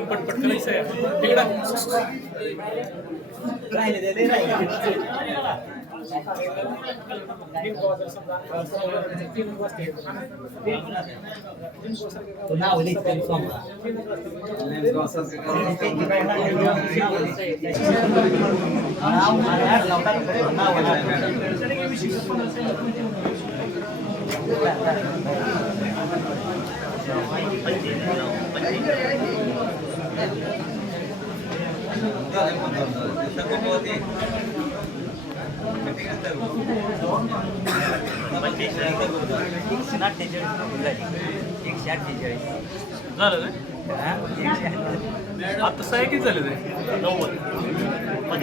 पटपट करायचं तिकडं झालं आता सहा किती झाले ते 90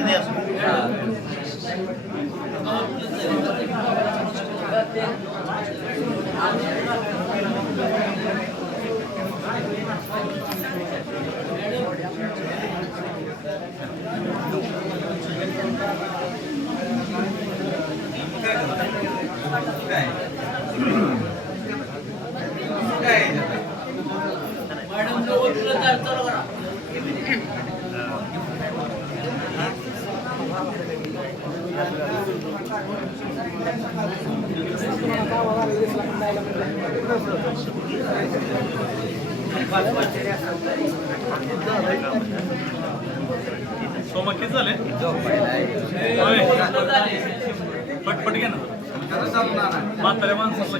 सोमा किती झाले पटपट घे ना म्हाताऱ्या माणसाला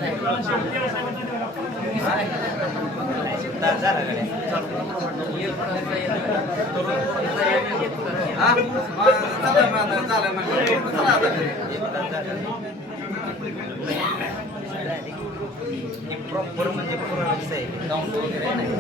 प्रॉपर म्हणजे पूर्ण आहे डाऊन वगैरे नाही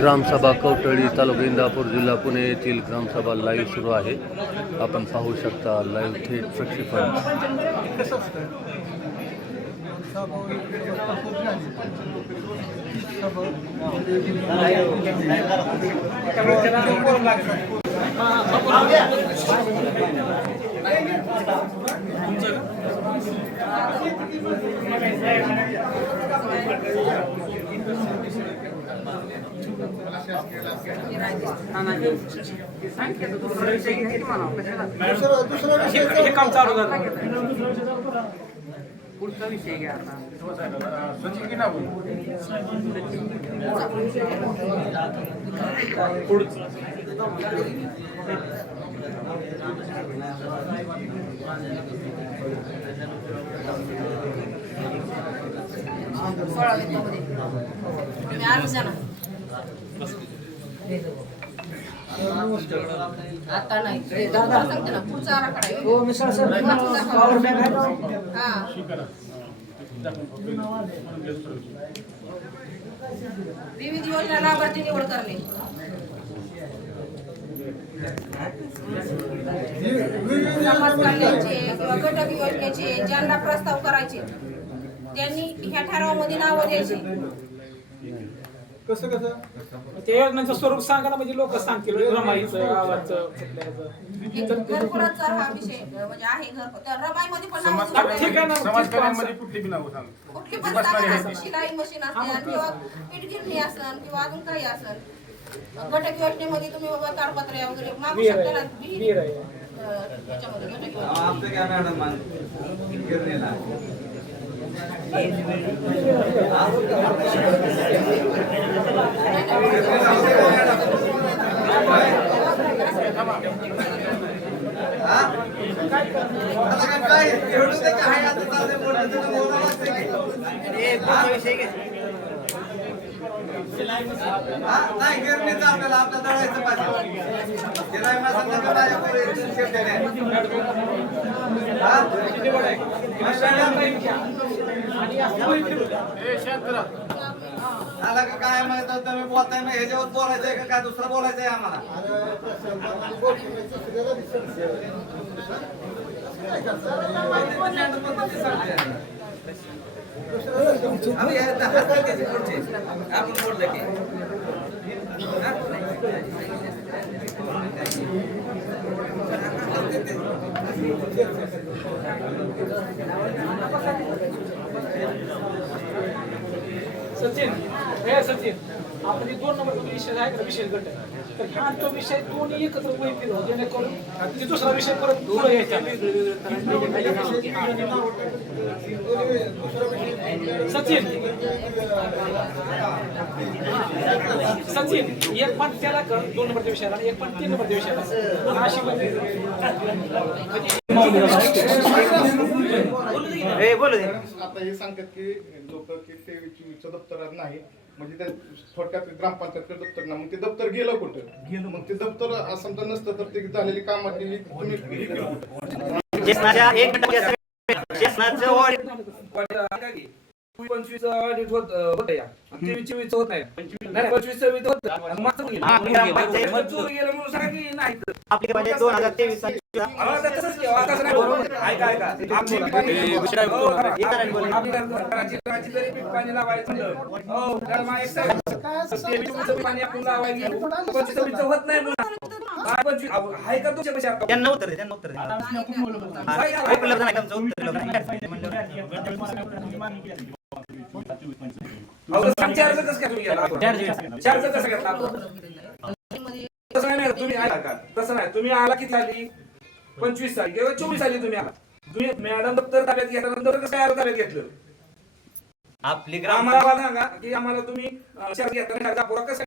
ग्रामसभा कवठळी तालुका इंदापूर जिल्हा पुणे येथील ग्रामसभा लाईव्ह सुरू आहे. आपण पाहू शकता लाईव्ह थेट प्रक्षेपण. हे काम चालू झालं पुढचा विषय घ्या आता पुढचं 16 वित्तामध्ये तुम्ही 8 जण आता नाही दादा सांगते ना पुढचा आराखडा आहे. हो मिसळ सर पॉवर बँक आहे. हा विविध योजना लाभार्थी निवड करणे समाज कल्याणचे किंवा घटक योजनेचे ज्यांना प्रस्ताव करायचे त्यांनी ह्या ठरावामध्ये नावं द्यायची. कसं ते योजनांचं स्वरूप सांगा ना, म्हणजे लोक सांगतील रमाईचं गावाचं कुठल्याचं. घरकुलाचा हा विषय म्हणजे आहे घर त्या रमाईमध्ये पण नावं ठीक आहे ना, समाज कल्याणमध्ये कुठली बी नावं सांग. कुठली पण सांगा, शिलाई मशीन असेल किंवा पीठगिरणी असेल किंवा अजून काही असेल घटक योजनेमध्ये तुम्ही बाबा ताडपत्र्या वगैरे मागू विहीर शकता ना. आहे, विहीर आहे. याच्यामध्ये घटक योजने. आमचं काय मॅडम गिरणीला नाही गिरणीचं आपल्याला आपल्या दळायचं पाहिजे. गिराय माणसांना करायला पुढे शेवटी आला का काय माहित तुम्ही बोलताय ना ह्याच्यावर बोलायचंय का काय दुसरं बोलायचंय आम्हाला. आपण बोललं की सचिन हे सचिन आपण 2 नंबर विषय आहे का विशेष गट तर ह्या तो विषय दोन्ही एकत्र वैयक्तिक हो, जेणेकरून की दुसरा विषय परत पुढे यायचा. सचिन सचिन एक पण त्याला कर 2 नंबरच्या विषयाला आणि एक पण 3 नंबरच्या विषयाला आणि अशी बोलू दे. आता हे सांगतात की लोक की ते 24 दप्तरात नाही, म्हणजे त्या थोडक्यात ग्रामपंचायतचं दप्तर ना, मग ते दप्तर गेलं कुठं? मग ते दप्तर समजा नसतं तर ते झालेली कामाची तुम्ही शासनाचं ऑडिट 25 ऑडिट होत या 23 होत नाही 25 होत गेलं म्हणून सांगा की नाही आपली म्हणजे 2023 पाणी लावायचं पाणी आपण लावायचं होत नाही आहे का तुमच्या पैसे त्यांना उत्तर दे, त्यांना उत्तर दे. उपलब्ध नाही तुमचं उत्तर चार्ज कसं काय तुम्ही गेला चार्ज कसं घेतला तसं नाही तुम्ही आला का तसं नाही तुम्ही आला किती आली 25 साली किंवा 24 साली तुम्ही आला तुम्ही मॅडम दप्तर ताब्यात घेतल्यानंतर कसं काय ताब्यात घेतलं आपली ग्राम आम्हाला सांगा की आम्हाला तुम्ही चार्ज घेतला पुरा कसं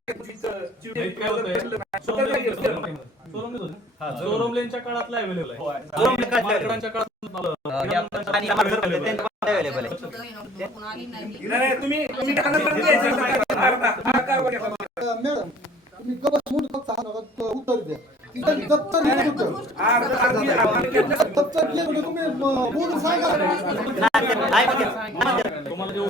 सोरमलेंच्या काळातला अवेलेबल आहे. काळात अवेलेबल आहे. तुम्ही मॅडम तुम्ही गबस म्हणून फक्त उत्तर द्या. दप्तर दप्तर घेऊन तुम्ही बोलून सांगा. तुम्हाला जे उत्तर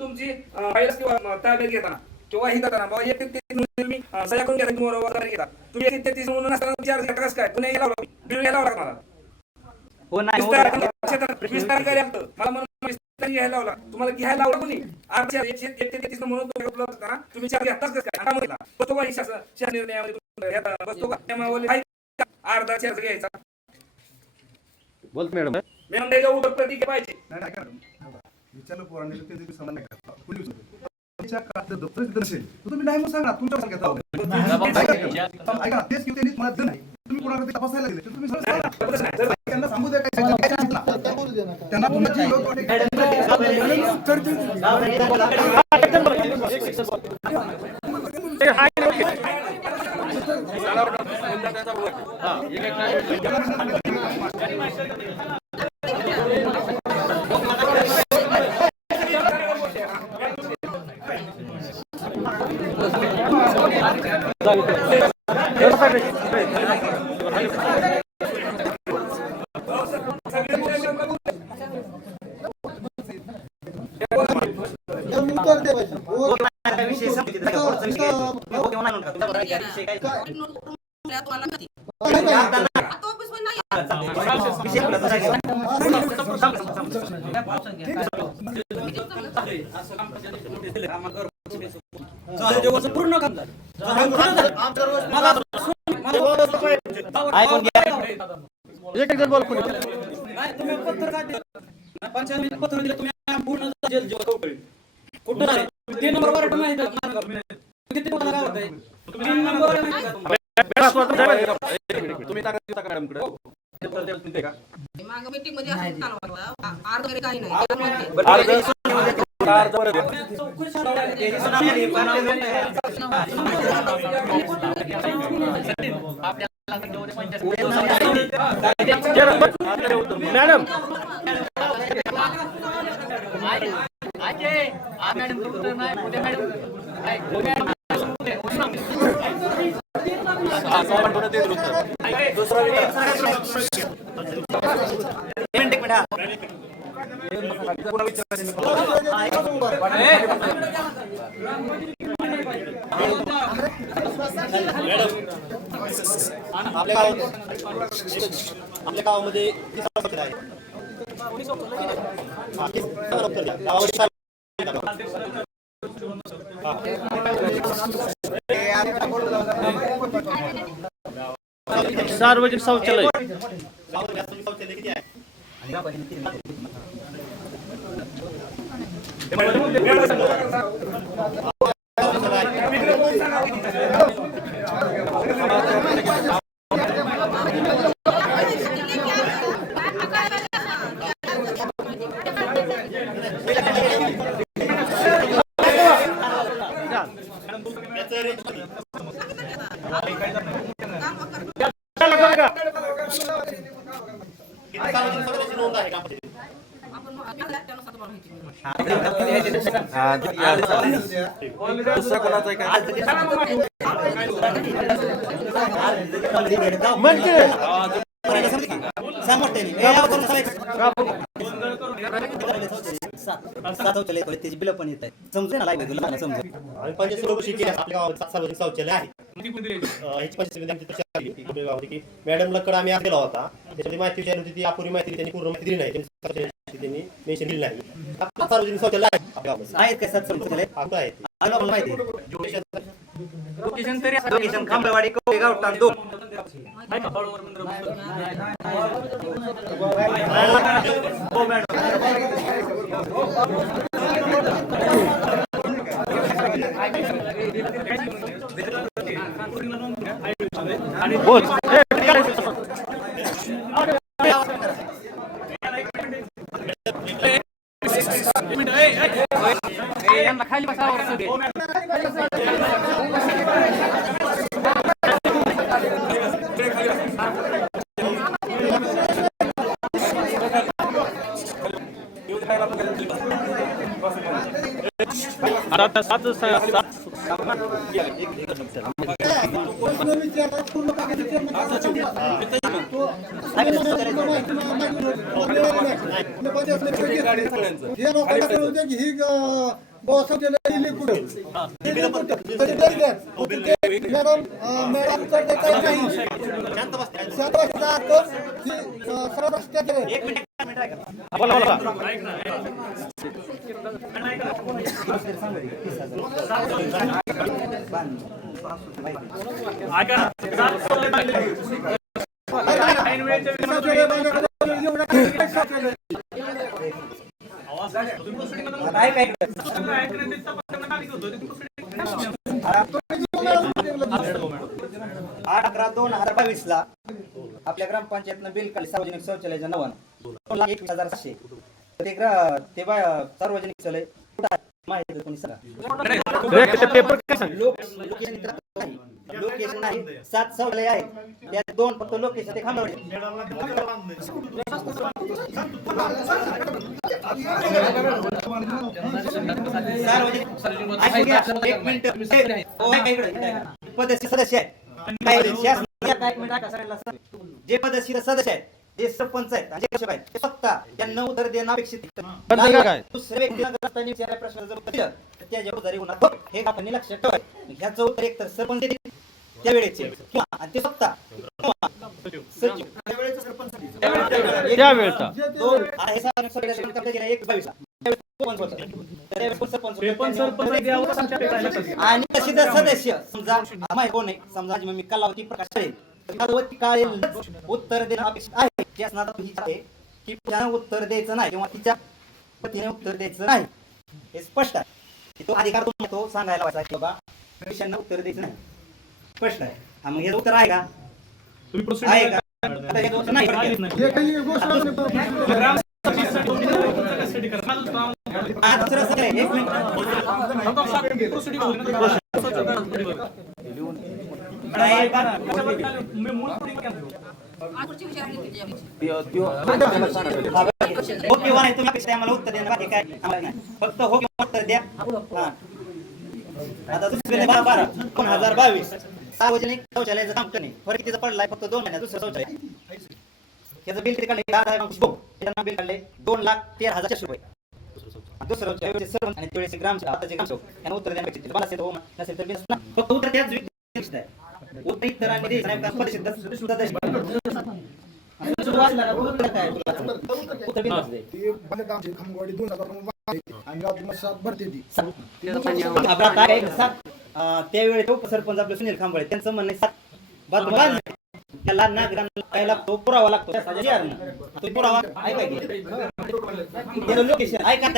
तुमची ताब्यात घेताना किंवा हे करताना बाबा 1:33 तुम्ही सह्या करून घेता मोर घेता तुम्ही 1:33 म्हणून असताना चार्ज घेता कसं काय पुन्हा घ्यायला लागला मला हो नाही विस्तार करायला मला म्हणून विस्तार घ्यायला लावला तुम्हाला घ्यायला लावला कोणी 1:33 म्हणून तुम्ही उपलब्ध असताना तुम्ही चार्ज घेताच कसं काय आता म्हटला बसतो का शासन निर्णयामध्ये बसतो का त्यामुळे अर्धा चार्ज घ्यायचा बोल मॅडम मॅडम त्याच्या उलट प्रतिक्रिया पाहिजे विचारलं पोरांनी ते दिवस समान नाही का पोलीस त्याच्या काळात दप्तर तिथं नसेल तर तुम्ही नाही म्हणून सांगा तुमच्या सांगता ऐका तेच की त्यांनी मला दिलं नाही तुम्ही पुढे तपासायला गेले तर तुम्ही सरळ सांगा. त्यांना सांगू द्या काय त्यांना तुमची उत्तर दे पाहिजे. पूर्ण काम झालं. एक जण बोल कोणी तुम्ही पत्र काढले, पंचायत पत्र दिलं, तुम्ही पूर्ण जेल कुठं आहे? 3 नंबर वार्ड माहिती आहे का? किती कोणाला गावात आहे? 3 नंबर वार्ड माहिती आहे का? तुम्ही मॅडमकडे मागं मीटिंग मध्ये असं चालू होतं. अर्ज वगैरे काही नाही त्यामुळे मॅडम आपल्या गावामध्ये सार्वजनिक शौचालय किती आहे? नोंद आहे का? त्याची बिल पण येत आहे. समजेल ना लाईव्ह तुला समजेल. पंचायत चौकशी केली आपल्या गावात 7 सार्वजनिक शौचालय आहे. ह्याची पंचायत समिती तशी आली होती गावामध्ये की मॅडमला आम्ही गेला होता. त्याच्यामध्ये माहिती विचारली होती, ती अपुरी माहिती त्यांनी पूर्ण माहिती दिली नाही, त्यांनी मेन्शन दिली नाही. सार्वजनिक शौचालय आहे आपल्या गावामध्ये. आहेत काय 7 शौचालय? आता आहेत. आम्हाला माहिती आहे. लोकेशन खांबळवाडी गावठाण 2. बोल खाली 11/2022 ला आपल्या ग्रामपंचायतनं बिल काढले सार्वजनिक शौचालयाच्या नावानं 2,21,700. ते सार्वजनिक शौचालय कुठं आहे? माहिती कोणी सांगा. पेपर काय सांग लोकेशन नाही 7 शौचालय आहेत त्यात 2 फक्त लोकेशन ते खांबावले. एक मिनिट पदस्थ सदस्य आहेत जे पदस्थ सदस्य आहेत ते सरपंच आहेत आणि जे आहेत ते स्वतः त्यांना उत्तर देणं अपेक्षित आहे. दुसऱ्या व्यक्तीला ग्रस्तांनी विचारल्या प्रश्नाचं जर उत्तर दिलं तर त्याच्या उदारी होणार हे आपण लक्षात ठेवायचं. ह्याचं उत्तर एक तर सरपंच देतील त्यावेळेचे किंवा आणि ते स्वतः सचिव त्यावेळेचा सरपंच त्यावेळेचा हे सार्वजनिक शौचालयाचं काम केलं 1/22 आणि तशी जर सदस्य समजा माहिती कोण आहे समजा मी कलावती प्रकाश काळेल उत्तर देणं अपेक्षित आहे. की त्यानं उत्तर द्यायचं नाही किंवा तिच्या पतीने उत्तर द्यायचं नाही हे स्पष्ट आहे. तो अधिकार तो सांगायला व्हायचा की बाबा विषयांना उत्तर द्यायचं नाही स्पष्ट आहे. मग हे उत्तर आहे का? आहे का? आता हे उत्तर नाही. हे काही गोष्ट एक मिनिट हो किंवा नाही तुम्ही अपेक्षा आम्हाला उत्तर देणार बाकी काय आम्हाला नाही फक्त हो किंवा उत्तर द्या. आता 12/2022 सार्वजनिक शौचालयाचं काम करणे फरक कितीचा पडलाय फक्त 2 महिन्यात दुसरं शौचालय त्याचं बिल किती काढले त्यानं बिल काढले 2,13,400 रुपये. दुसरं सरपंच आणि तेवढे आताचे ग्रामसेवक यांना उत्तर देण्यापेक्षा मला असेल हो नसेल तर फक्त उत्तर त्याच व्यक्ती आहे. उत्तर इतरांनी द्यायचं नाही कारण पदसिद्ध सदस्य त्यावेळी उपसरपंच आपले सुनील खांबळे त्यांचं म्हणणं 7 त्याला नागरिकांना तो पुरावा लागतो तो पुरावा लोकेशन ऐका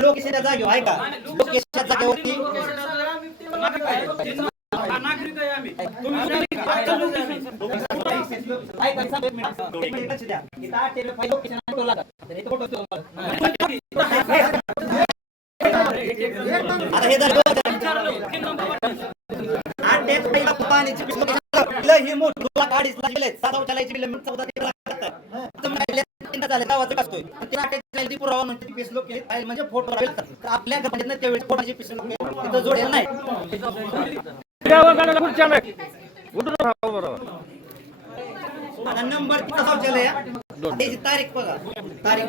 लोकेशनच्या जागेवर ऐका लोकेशनच्या जागेवरती नागरिक आहे आम्ही ही मोठी गाडीच लागले शौचालयाची बिल 14 पुरावा म्हणजे फोटो आपल्या त्यावेळेस फोटोची तिथं जोडेल नाही. नंबर किती शौचालय त्याची तारीख बघा तारीख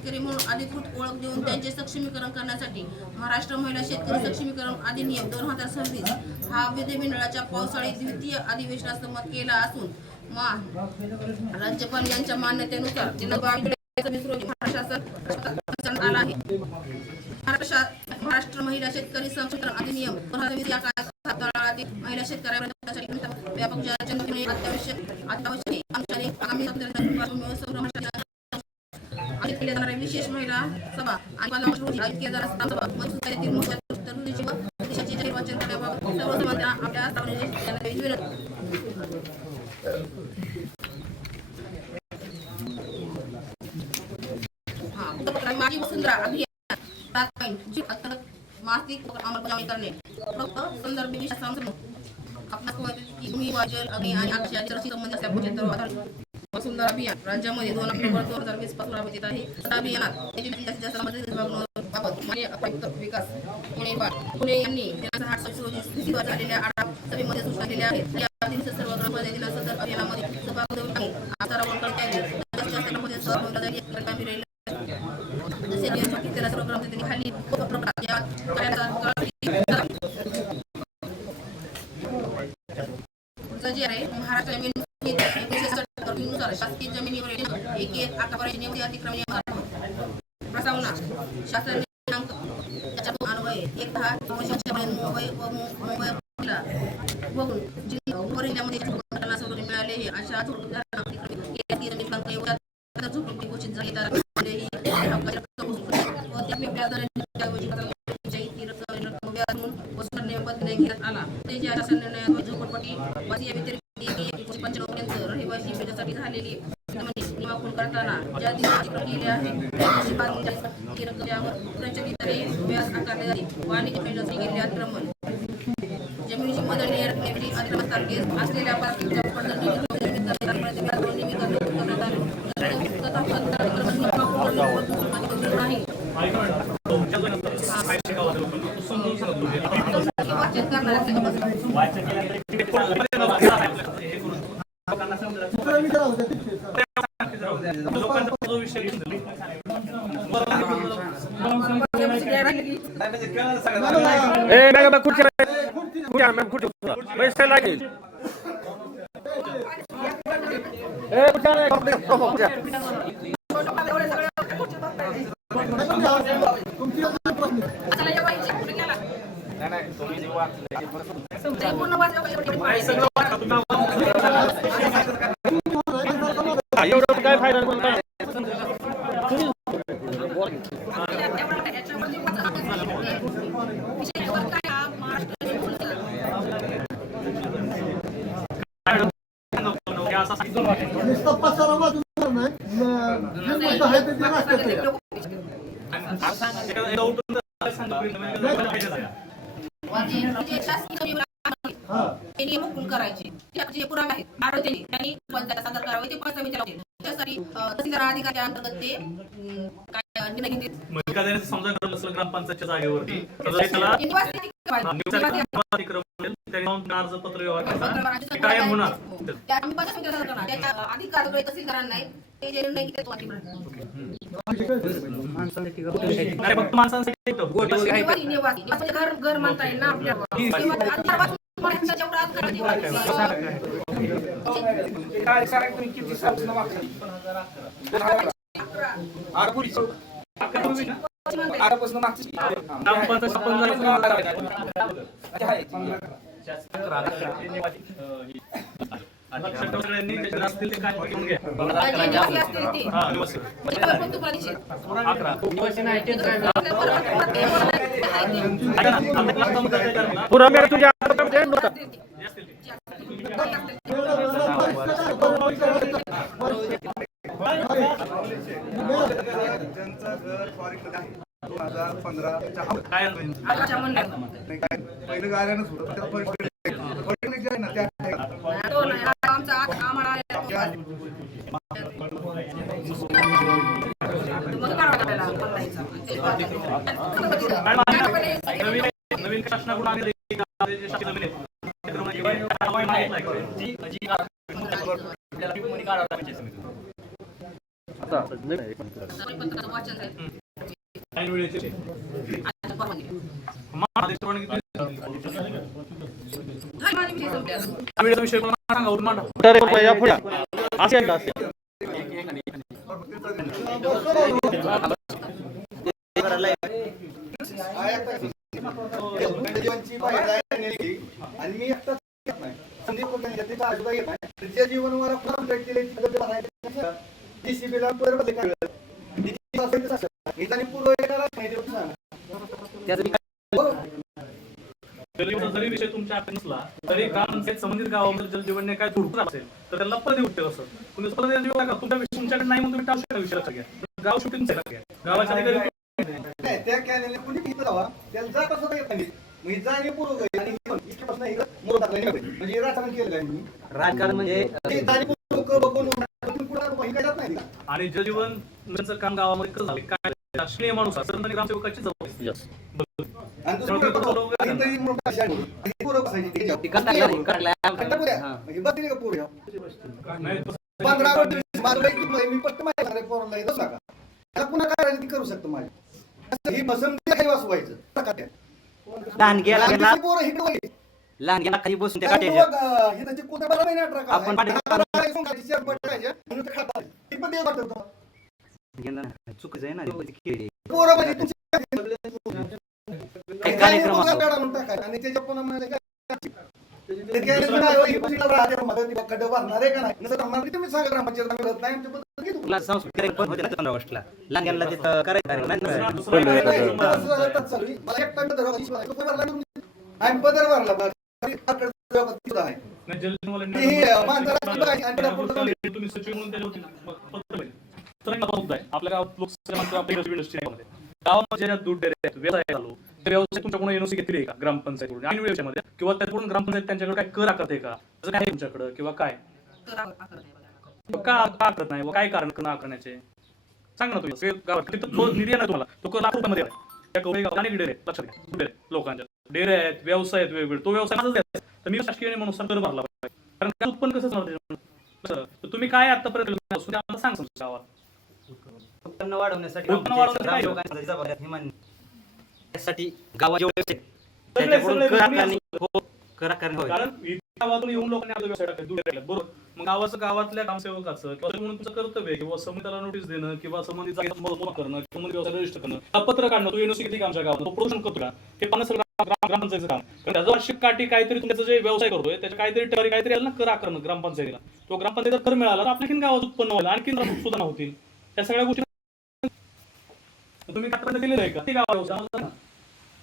शेतकरी म्हणून अधिकृत ओळख देऊन त्यांचे सक्षमीकरण करण्यासाठी महाराष्ट्र महिला शेतकरी सक्षमीकरण अधिनियम 2026 हा विधिमंडळाच्या पावसाळी द्वितीय अधिवेशनात संमत केला असून राज्यपाल यांच्या मान्यतेनुसार दिनांक 22 रोजी महाराष्ट्र आला आहे. महाराष्ट्र महिला शेतकरी सक्षमीकरण अधिनियम 2026 या काळात महिला शेतकऱ्यांसाठी व्यापक जनजागृती अत्यावश्यक आगामी केल्या जाणाऱ्या विशेष महिला सभा आणि 15 रोजी आयोजित केल्या जाणाऱ्या सभा मंजुरीतील मोठ्या तरतुदीची व देशाचे निर्वाचन करण्याबाबत सर्व समाजांना आपल्या स्थापनेची विनंती. माझी वसुंधरा अभियान 7 पॉइंट जी अंतर्गत मासिक अंमलबजावणी करणे फक्त संदर्भ विषय आपणास की भूमी वाजल अग्नी आणि आकाशाची संबंध असल्यामुळे वसुंधरा अभियान राज्यामध्ये 2 ऑक्टोबर 2020 पासून राबवित आहे. या अभियानात जास्तीत जास्त बाबत माननीय आयुक्त विकास पुणे यांनी दिनांक 8 रोजी झालेल्या आढावा सभेमध्ये सूचना दिल्या आहेत. या दिवशी सर्व ग्रामपंचायतींना सदर अभियानामध्ये सहभागी होऊन आचारावर करता येईल. जास्तीत जास्त ग्रामपंचायत सहभागी होण्याची कामगिरी जसे सर्व ग्रामपंचायतींनी खाली या जे आहे महाराष्ट्र नुसार शासकीय जमिनीवर 1/8 निवडी अतिक्रमण प्रस्तावना शासन दिनांक त्याच्या अन्वये 1/10 बघून जिल्ह्यामध्ये मिळाले अशा झोपडी घोषित झाली घेण्यात आला. त्याच्या शासन निर्णयात झोपडपट्टी वासिया व्यतिरिक्त 95 पर्यंत रहिवासी पेजसाठी झालेली निवाकून करताना ज्या दिवशी केले आहे त्या दिवशी बांधलेली रक्कम प्रचलित व्याज आकारले जाते. वाणिज्य पेजसाठी गेले अतिक्रमण जमिनीची बदलणी रकमेवरील अतिक्रमण तारखेस असलेल्या प्लास्टिकच्या पैसे लागेल. एवढं काय फायदा करायचे जे पुरावे आहेत आरोग्याने त्यांनी सादर करावे ते त्यासाठी तहसीलदार अधिकाऱ्या अंतर्गत ते काय निर्णय घेतील. समजा ग्रामपंचायतच्या जागेवरती अर्जपत्र कायम होणार अधिकार तहसीलदारांना नाही ते जे निर्णय घेतात घर म्हणता येईल ना आपल्याला किती तुझ्या ज्यांचं घर फॉरेनमध्ये आहे 2015 पहिलं गाड्यानंच होतं त्याला फॉरेन जे आहे ना त्या नवीन शासनाकडून परिपत्राचं वाचन झालं. ऐन वेळेचे आता परवानगी द्या. महादेश परवानगी दिली. हा, माझे विषय संपले आता. वेळेचा विषय मला सांगा उलट मांडा. या पुढे असे आहे का असे आणि मी एकटाच येत नाही. संदीप कुलकर्णी येते, त्या आजोबा येत नाही. तिच्या जीवनावर कॉन्ट्रॅक्ट केले, तिथं ते भरायचं. DCP ला बरोबर काय DCP असेल तर असं. इथं पूर्व येणारच नाही, ते सांगा. जरी विषय तुमच्या हातात नसला तरी ग्रामपंचायत संबंधित गावामध्ये जलजीवनने काय दुर्घटना असेल तर त्याला पदवी उठते असं तुम्ही तुमच्याकडे नाही म्हणून तुम्ही टाळू शकता विषय लक्षात घ्या. गाव शेवटी तुमचं घ्या. गावाच्या अधिकारी नाही, त्या कॅनेलने कुणी इथं जावा, त्याला जात असं येत नाही. मी जाणे पूर्व गई आणि इथपासून इकडं मोर टाकलं नाही. म्हणजे राजकारण केलं आहे मी. राजकारण म्हणजे ते जाणीवपूर्वक लोकं बघून पुढे काही जात नाही. आणि जलजीवनचं काम गावामध्ये कसं झालं काय राष्ट्रीय माणूस असं ग्रामसेवकाची जबाबदारी आणि दुसरं काहीतरी मोठा शाळा आहे. आणि पूर्व बसायची त्याच्यावर. म्हणजे बसले का पूर्व? 15 वर्ष माझं वैयक्तिक मत आहे, मी पट्ट माहिती आहे पोरांना येतच नका. त्याला पुन्हा काय ती करू शकतो माझी. ही बसंती काही वाचवायचं टाकाट्या. लहान गेला पोरं इकडे वळली. लहान गेला खाली बसून त्या आणि काट्याच्या मग हे त्याचे कोणत्या बरोबर नाही ट्रक आपण पाठी- चुकीचं आहे ना पोरं म्हणजे तुमची कार्यक्रम असतो. आणि त्याच्या पुन्हा म्हणजे काय ते काय नाही, होय, कुठला राहते मदत खड्डे भरणार आहे का नाही नसं भरणार नाही. तुम्ही सांगा ग्रामपंचायत मिळत नाही आमच्या पद्धत घेतो. तुला संस्कृती पण होते ना 15 ऑगस्टला लहान गेला तिथं करायचं कार्यक्रम नाही. मला एकटा मित्र आम्ही पदर भरला आपल्या गावात लोकसभा गावामध्ये ज्या दूध डेअरी आहेत, व्यवसाय चालू व्यवसाय तुमच्याकडून एनओसी घेतली आहे का ग्रामपंचायतकडून आणि व्यवसायामध्ये किंवा त्याकडून ग्रामपंचायत त्यांच्याकडे काय कर आकारते का असं काय आहे तुमच्याकडे किंवा काय तर आकारत आहे. का आकारत नाही व काय कारण न आकारण्याचे सांग ना तुम्ही गावात तिथं जो निधी आहे ना तुम्हाला तो कर लाख रुपयामध्ये आहे. त्या कवळी गावात अनेक डेअरी आहेत लक्षात घ्या. दूध डेअरी लोकांच्या डेअरी आहेत व्यवसाय आहेत वेगवेगळे तो व्यवसाय माझाच आहे तर मी शासकीय म्हणून कर भरला पाहिजे कारण काय उत्पन्न कसं झालं तर तुम्ही काय आतापर्यंत आम्हाला सांग समजा गावात उत्पन्न वाढवण्यासाठी उत्पन्न वाढवण्यासाठी लोकांची जबाबदारी हे मान्य. त्यासाठी गावात जेवढे सगळे- त्याच्याकडून सगळे कर तुम्ही आकारणी कर आकारणी होईल. कारण इथल्या गावातून येऊन लोकांनी आपला व्यवसाय टाकला दूध टाकला बरोबर मग गावातल्या ग्रामसेवकाचं किंवा म्हणून तुमचं कर्तव्य किंवा समितीला नोटीस देणं किंवा संबंधित जागेत मोजमाप करणं किंवा व्यवसाय रजिस्टर करणं पत्र काढणं तो युनिव्हर्सिटी किती आमच्या गावात तो प्रोडक्शन करतो का हे 50 ग्रामपंचायतीचं काम कारण त्याचं वार्षिक काठी काहीतरी तुमचं जे व्यवसाय करतोय त्याच्या काहीतरी टवारी काहीतरी आलं ना कर आकरणं ग्रामपंचायतीला तो ग्रामपंचायतीला कर मिळाला तर आपल्याकडे गावात उत्पन्न होईल आणखी सुधारणा होतील त्या सगळ्या गोष्टी तुम्ही आतापर्यंत केलेलं आहे का ते गाव व्यवसाय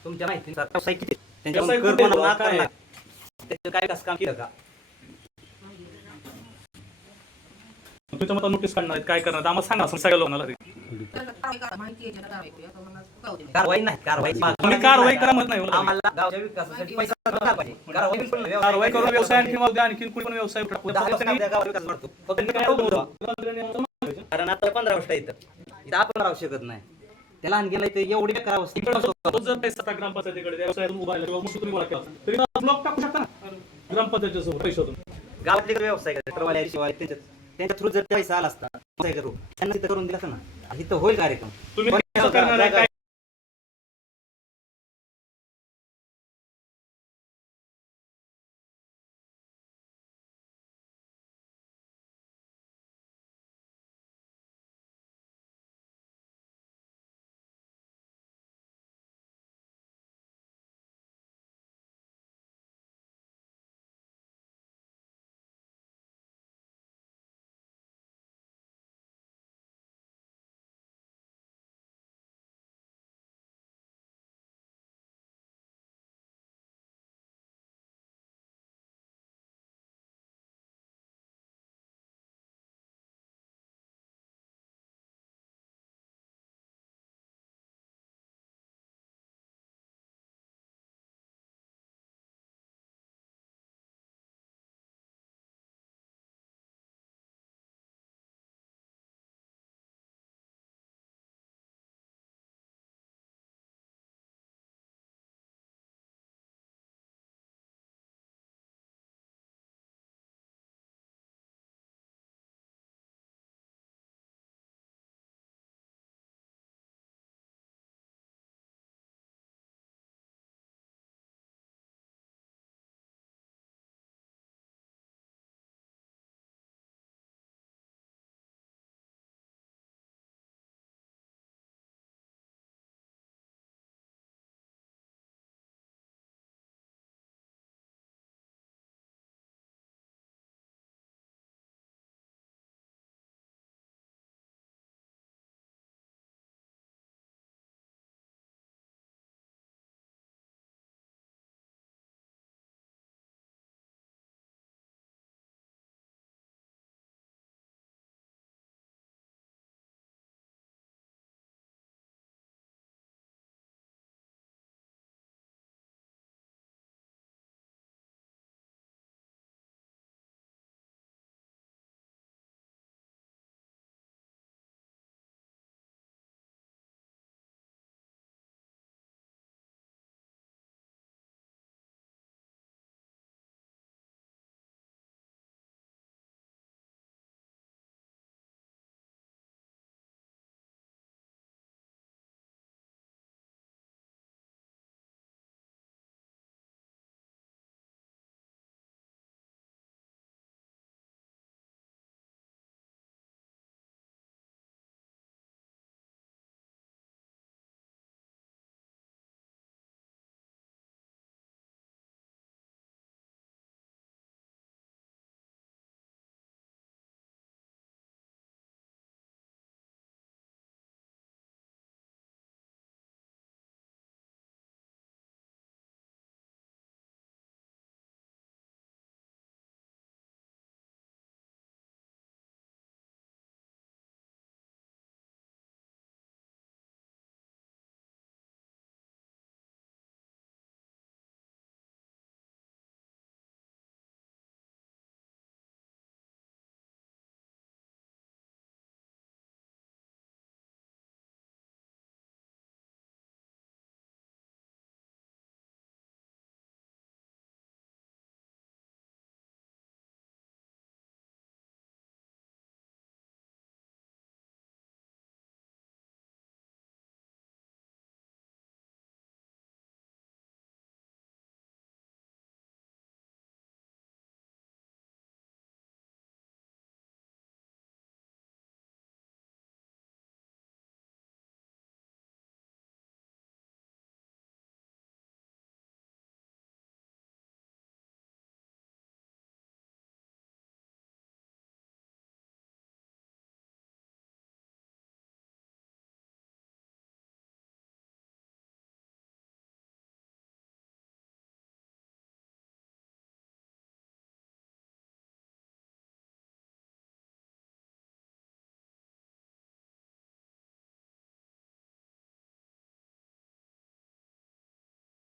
तुमच्या माहितीनुसार व्यवसाय किती त्यांच्याकडून व्यवसाय कर कुठे कोणाला काय? आकारला त्याचं काय कसं काम केलं का तुमच्या मतात नोटीस काढणार आहेत काय करणार आम्हाला सांगा सगळ्या लोकांना तर कारवाई करा. माहिती आहे त्याला कारवाई करूया. तर मला कळू दे. कारवाई नाही कारवाई तुम्ही कारवाई करा म्हणत नाही मला. आम्हाला गावच्या विकासासाठी पैसा मिळाला पाहिजे कारवाई बिलकुल नाही. कारवाई करून व्यवसाय आणखी मग आणखी कुणी पण व्यवसाय टाकू. 10 वर्षांनी आपल्या गावात विकास वाढतो फक्त त्यांनी काय काय होतं? होतं? कारण आता 15 वर्ष इथं आपण राहू शकत नाही त्याला आणखी नाही तर एवढी करावं तो जर पैसा आता ग्रामपंचायतीकडे त्या व्यवसायातून उभा राहिला किंवा मग तुम्ही गोळा केला तरी ब्लॉक टाकू शकता ना ग्रामपंचायतीच्या समोर पैशातून गावातले व्यवसाय करतात शिवाय त्यांच्या थ्रू जर पैसा आला असता व्यवसाय करू त्यांना तिथं करून दिला असता ना इथं होईल कार्यक्रम तुम्ही करणार आहे काय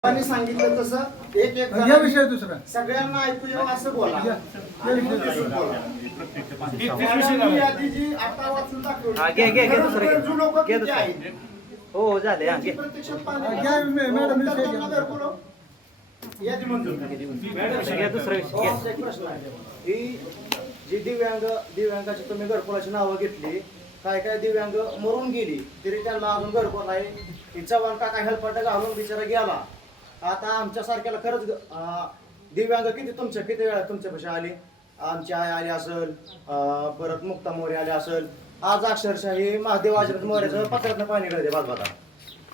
आणि सांगितलं तसं एक एक या विषय दुसरा सगळ्यांना ऐकू येऊ असं बोला. या विषय दुसरा. मॅडमनी यादी जी आता वाचून दाखवली, हा, घे दुसरं घे. जो लोकं घे किती दुसरं. आहेत, हो झाले हा त्यांची घे. प्रत्यक्षात पाहणी घ्या, मॅडम, तर विषय घ्या. त्यांना घरकुलं यादी मंजूर करा. घे दुसरा विषय घे. एक प्रश्न आहे ही जी दिव्यांगाची तुम्ही घरकुलाची नावं घेतली, काय दिव्यांग मरून गेली तरी त्यांना अजून घरकुल आहे. ही चव्हाण काका हेल्पाट घालून बिचारा गेला. आता आमच्या सारख्याला खरंच दिव्यांग किती वेळा तुमच्यापाशी आली. आमची आई आली असेल, परत मुक्ता मोरे आली असेल. आज अक्षरशः हे महादेव आजरत मोऱ्याचं पत्रातनं पाणी गळते बघा.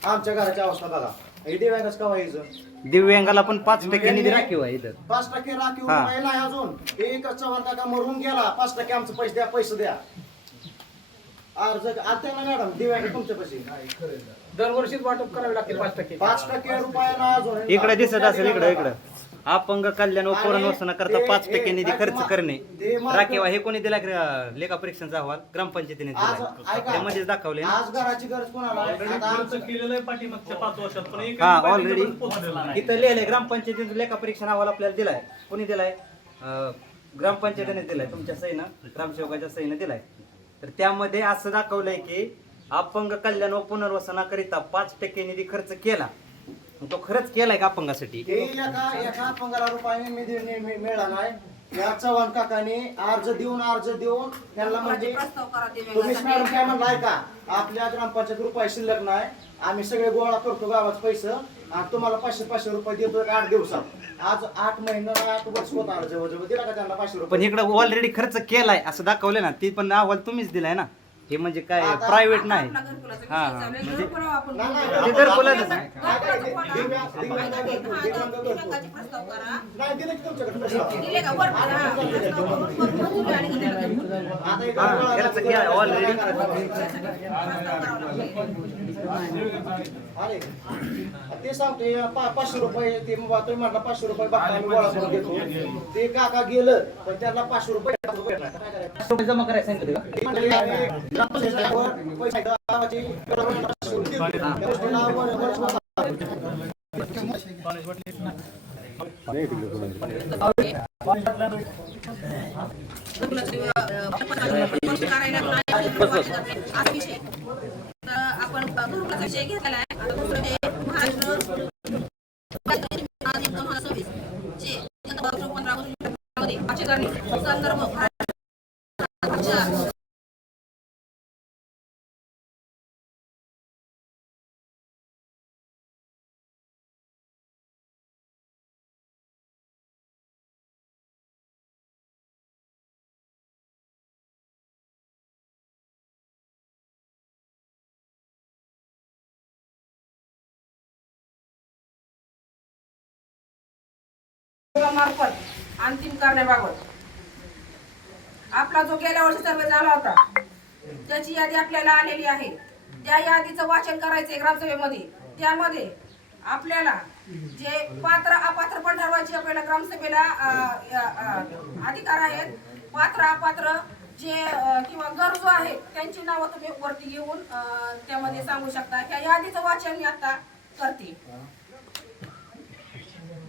आमच्या घराची अवस्था बघा. हे दिव्यांगच का व्हायचं? दिव्यांगाला पण 5% निधी राखीव आहे इथं. 5% राखीव हा. रुपये नाही अजून. एक चव्हाण काका मरून गेला, 5% आमचं पैसे द्या. अर्ज आता ना मॅडम दिव्यांग तुमच्यापाशी दरवर्षीच वाटप करावे लागते 5%. 5% रुपयाला अजून इकडे दिसत असेल इकडं अपंग कल्याण व पुनर्वसन करता 5% निधी खर्च करणे राखीव हे कोणी दिला? लेखा परीक्षांचा अहवाल ग्रामपंचायतीने दिला. त्यामध्येच दाखवले ना. आज घराची गरज कोणाला आहे? आता आमचं केलेलं आहे पाठीमागच्या 5 वर्षात पण एक हा ऑलरेडी इथं लिहिलंय ग्रामपंचायतीचं लेखा परीक्षण अहवाल आपल्याला दिलाय. कोणी दिलाय? ग्रामपंचायतीने दिलाय. तुमच्या सहीनं, ग्रामसेवकाच्या सहीनं दिलाय. तर त्यामध्ये असं दाखवलंय की अपंग कल्याण व पुनर्वसनाकरिता 5% निधी खर्च केला. तो खरंच केलाय का अपंगासाठी? एका अपंगाला रुपयाने मिळाला नाही. या चव्हाण काकाने अर्ज देऊन त्यांना म्हणजे प्रस्ताव करा तुम्ही मॅडम दिव्यांगासाठी. काय म्हणलाय का आपल्या ग्रामपंचायत रुपये शिल्लक नाही, आम्ही सगळे गोळा करतो गावात पैसे आणि तुम्हाला 500 रुपये देतो 8 दिवसात. आज 8 महिना 8 वर्ष होत आलं जवळजवळ. दिला का त्यांना 500 रुपये? पण इकडे ऑलरेडी खर्च केलाय असं दाखवलं ना. ती पण अहवाल तुम्हीच दिलाय ना. हे म्हणजे काय आता- प्रायव्हेट नाही. आपला घरकुलाचा हा, विषय चालू आहे. म्हणजे- घरकुल आपण नाही, बोलू. नाही, ते घरकुलाचं नाही. घरकुलाचं बोला. दिव्यांग दिव्यांगाचे प्रस्ताव करा. नाही दिले की तुमच्याकडे प्रस्ताव? दिले का? वर करा. प्रस्ताव करून मग मंजुरी आणि दिले का? आता एक हा, खर्च केलाय ऑलरेडी. प्रस्ताव करावा लागतो. अरे ते सांगतोय 500 रुपये ते तुम्ही म्हटलं 500 रुपये बघता आम्ही गोळा करून घेतो. ते काका गेलं पण त्यांना 500 रुपये भेटला. जमा करायला सांगितलं का? असा विषय तर आपण घरकुलाचा विषय घेतलेला आहे. आता दुसरं जे महाराष्ट्र 2026 चे 15 मध्ये पाचशे संदर्भ मार्फत अंतिम करण्याबाबत आपला जो गेल्या वर्षी सर्वे झाला होता त्याची यादी आपल्याला आलेली आहे. त्या यादीचं वाचन करायचंय ग्रामसभेमध्ये. त्यामध्ये आपल्याला जे पात्र अपात्र पण ठरवायचे आपल्याला ग्रामसभेला अधिकार आहेत. पात्र अपात्र जे किंवा गरजू आहेत त्यांची नावं तुम्ही वरती घेऊन त्यामध्ये सांगू शकता. ह्या यादीचं वाचन मी आता करते.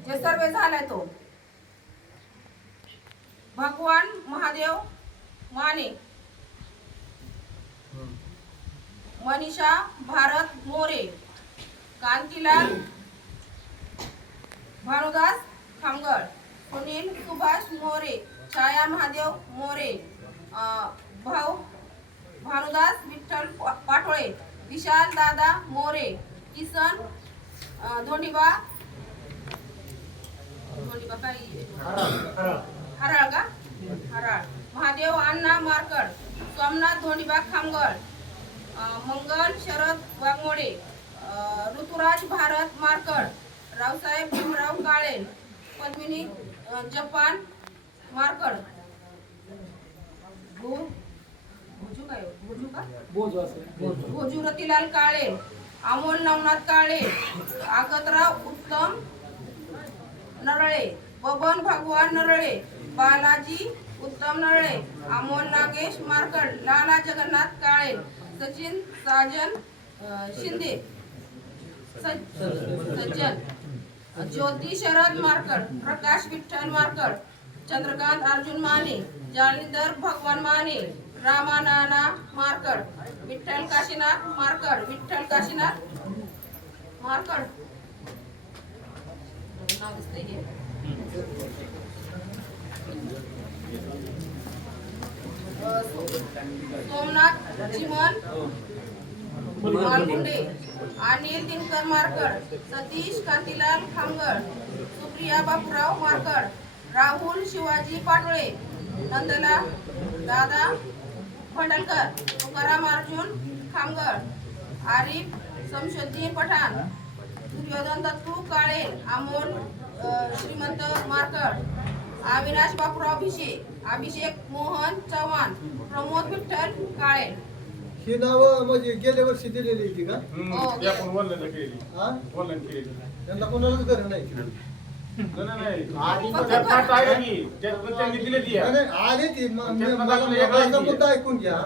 जे सर्वे झालाय तो भगवान महादेव माने, मनीषा भारत मोरे, कांतीलाल भानुदास खामगळ, सुनील सुभाष मोरे, छाया महादेव मोरे, भाऊ भानुदास विठ्ठल पाटोळे, विशाल दादा मोरे, किसन धोंडीबा हराळ का हराळ, महादेव अण्णा मारकड, सोमनाथ धोंडीबा खामगळ, मंगल शरद वाघमोडे, ऋतुराज भारत मारकड, रावसाहेब भीमराव काळे, पद्मिनी जपान मारकड, भोजू रतीलाल काळे, अमोल नवनाथ काळे, आगतराव उत्तम नरळे, बबन भगवान नरळे, बालाजी उत्तम नरळे, अमोल नागेश मारकड, लाला जगन्नाथ काळे, सचिन साजन शिंदे, सज्जन ज्योती शरद मारकड, प्रकाश विठ्ठल मारकड, चंद्रकांत अर्जुन माने, जालिंदर भगवान माने, रामा नाना मारकड, विठ्ठल काशीनाथ मारकड, विठ्ठल काशीनाथ मारकड नाव दिसतंय हे. सोमनाथ चिमन मालगुंडे, अनिल दिनकर मारकड, सतीश कांतीलाल खामगड, सुप्रिया बापूराव मारकड, राहुल शिवाजी पाटोळे, नंदला दादा भंडलकर, तुकाराम अर्जुन खामगड, आरिफ शमशुद्दीन पठाण, दुर्योधन दत्तू काळे, अमोल श्रीमंत मारकड, अविनाश बापूराव भिशे, अभिषेक मोहन चव्हाण, प्रमोद विठ्ठल काळे. ही नावं म्हणजे गेल्या वर्षी दिलेली होती का? हो, हा? त्यांना कोणालाच घर नाही आली ती मला मुद्दा ऐकून घ्या.